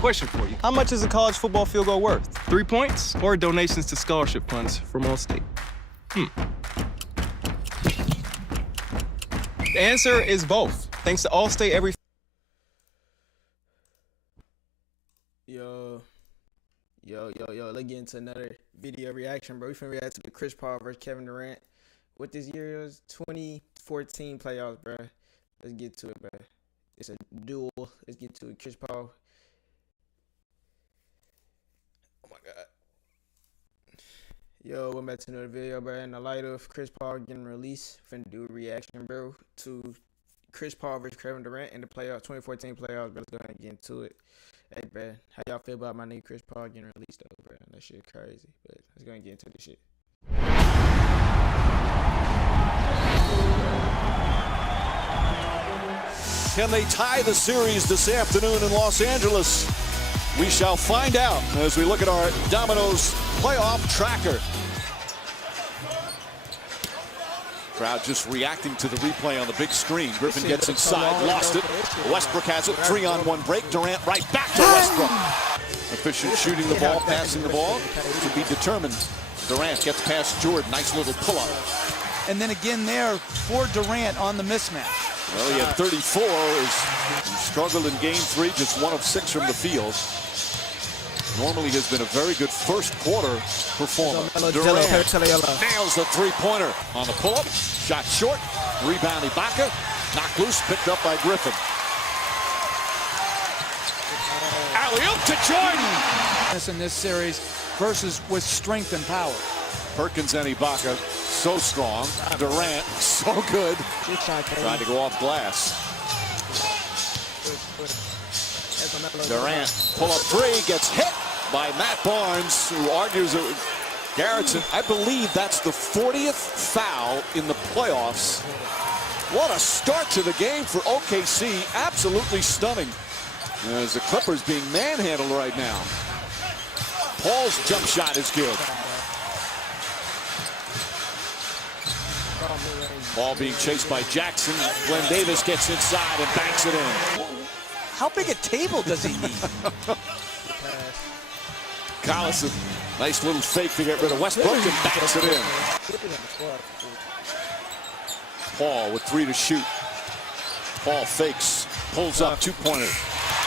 Question for you. How much is a college football field goal worth? 3 points or donations to scholarship funds from Allstate? The answer is both. Thanks to Allstate, every... Yo, let's get into another video reaction, bro. We finna react to the Chris Paul versus Kevin Durant. What this year was? 2014 playoffs, bro. Let's get to it, bro. It's a duel. Let's get to it. Chris Paul. Oh my God. Yo, welcome back to another video, bro. In the light of Chris Paul getting released, finna do a reaction, bro, to Chris Paul versus Kevin Durant in the playoffs, 2014 playoffs, bro. Let's go ahead and get into it. Hey, bro, how y'all feel about my nigga Chris Paul getting released, though, bro? That shit crazy, but let's go ahead and get into this shit. Can they tie the series this afternoon in Los Angeles? We shall find out as we look at our Domino's playoff tracker. Crowd just reacting to the replay on the big screen. Griffin gets inside, lost it. Westbrook has it, 3-on-1 break. Durant right back to Westbrook. Efficient shooting the ball, passing the ball to be determined. Durant gets past Jordan, nice little pull-up. And then again there for Durant on the mismatch. Well, he had 34. He struggled in game 3, just 1 of 6 from the field. Normally has been a very good first quarter performer. Durant nails the three-pointer on the pull-up. Shot short. Rebound Ibaka. Knocked loose. Picked up by Griffin. Alley-oop to Jordan. In this series versus with strength and power. Perkins and Ibaka so strong. Durant so good. Tried to go off glass. Durant pull-up 3 gets hit by Matt Barnes, who argues it with Garrettson. I believe that's the 40th foul in the playoffs. What a start to the game for OKC. Absolutely stunning. As the Clippers being manhandled right now. Paul's jump shot is good. Ball being chased by Jackson. Glenn Davis gets inside and banks it in. How big a table does he need? Collison, nice little fake to get rid of Westbrook and banks it in. Paul with 3 to shoot. Paul fakes, pulls up, 2-pointer.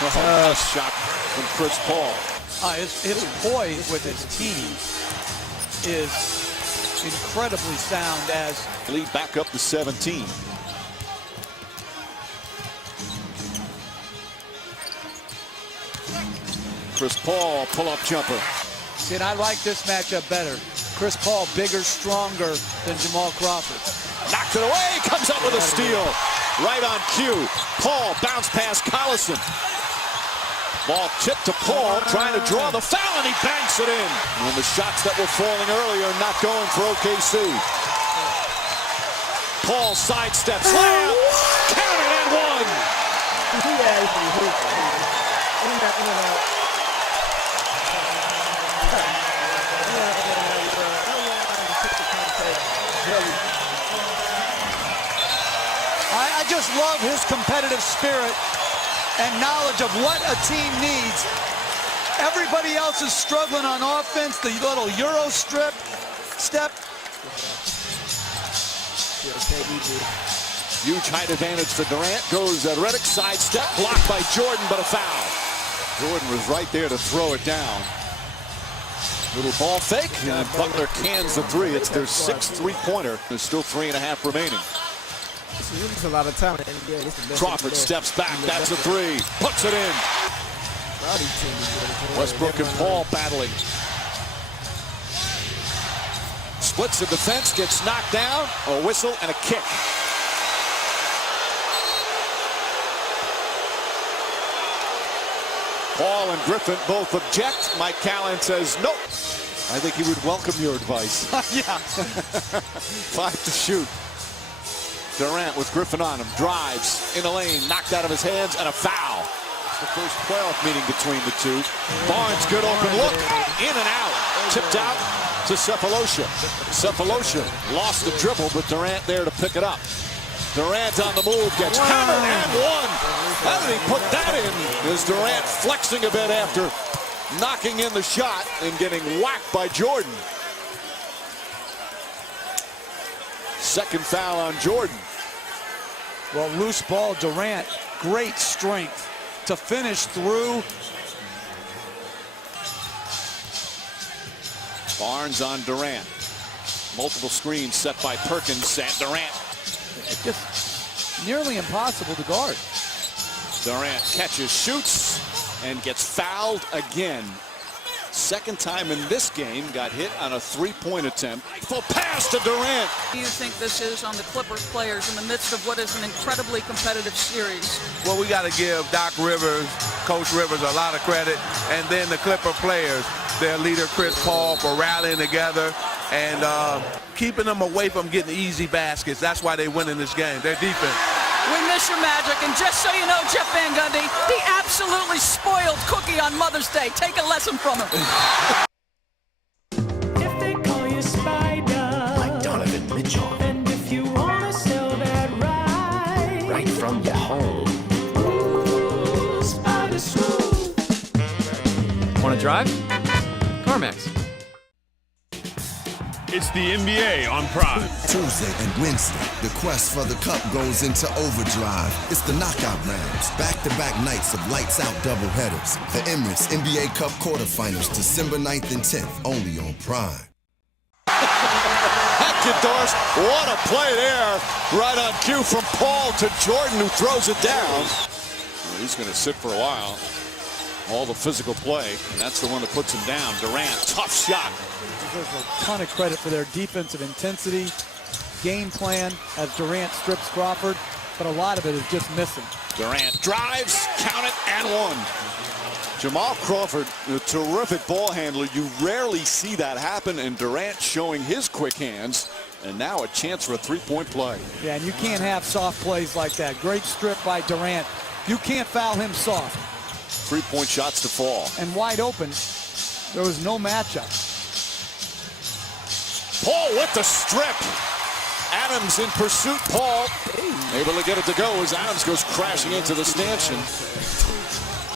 Nice shot from Chris Paul. His poise with his team is incredibly sound as lead back up to 17. Chris Paul, pull-up jumper. See, and I like this matchup better. Chris Paul, bigger, stronger than Jamal Crawford. Knocked it away, comes up with a steal. Right on cue. Paul, bounce pass Collison. Ball tipped to Paul, trying to draw the foul, and he banks it in. And the shots that were falling earlier not going for OKC. Paul sidesteps. Layup. Count it and one. I just love his competitive spirit and knowledge of what a team needs. Everybody else is struggling on offense. The little Euro step. Huge height advantage for Durant. Goes at Redick. Sidestep. Blocked by Jordan, but a foul. Jordan was right there to throw it down. Little ball fake. And Butler cans the three. It's their sixth three-pointer. There's still 3.5 remaining. It's a lot of time in the NBA. It's the best Crawford steps back. That's a three. Puts it in. Westbrook and Paul battling. Splits the defense. Gets knocked down. A whistle and a kick. Paul and Griffin both object. Mike Callan says nope. I think he would welcome your advice. Yeah. 5 to shoot. Durant with Griffin on him. Drives in the lane. Knocked out of his hands and a foul. It's the first playoff meeting between the two. Barnes, good open look. In and out. Tipped out to Sefolosha. Sefolosha lost the dribble, but Durant there to pick it up. Durant on the move, gets countered and one. How did he put that in? Is Durant flexing a bit after knocking in the shot and getting whacked by Jordan? Second foul on Jordan. Well, loose ball, Durant, great strength to finish through. Barnes on Durant. Multiple screens set by Perkins. Durant. It's just nearly impossible to guard. Durant catches, shoots, and gets fouled again. Second time in this game, got hit on a three-point attempt. Full pass to Durant. What do you think this is on the Clippers players in the midst of what is an incredibly competitive series? Well, we got to give Doc Rivers, Coach Rivers, a lot of credit, and then the Clipper players, their leader Chris Paul, for rallying together and keeping them away from getting easy baskets. That's why they win in this game. Their defense. We miss your magic, and just so you know, Jeff Van Gundy, he absolutely spoiled Cookie on Mother's Day. Take a lesson from him. If they call you Spider, like Donovan Mitchell, and if you wanna sell that right from your home, ooh, Spider Swoop. Want to drive? CarMax. It's the NBA on Prime. Tuesday and Wednesday, the quest for the cup goes into overdrive. It's the knockout rounds, back-to-back nights of lights-out doubleheaders. The Emirates NBA Cup quarterfinals, December 9th and 10th, only on Prime. Hector-Dorst, what a play there. Right on cue from Paul to Jordan, who throws it down. Well, he's going to sit for a while. All the physical play, and that's the one that puts him down. Durant, tough shot. There's a ton of credit for their defensive intensity, game plan as Durant strips Crawford, but a lot of it is just missing. Durant drives, count it, and one. Jamal Crawford, a terrific ball handler. You rarely see that happen, and Durant showing his quick hands, and now a chance for a three-point play. Yeah, and you can't have soft plays like that. Great strip by Durant. You can't foul him soft. Three-point shots to fall. And wide open, there was no matchup. Paul with the strip. Adams in pursuit. Paul able to get it to go as Adams goes crashing into the stanchion.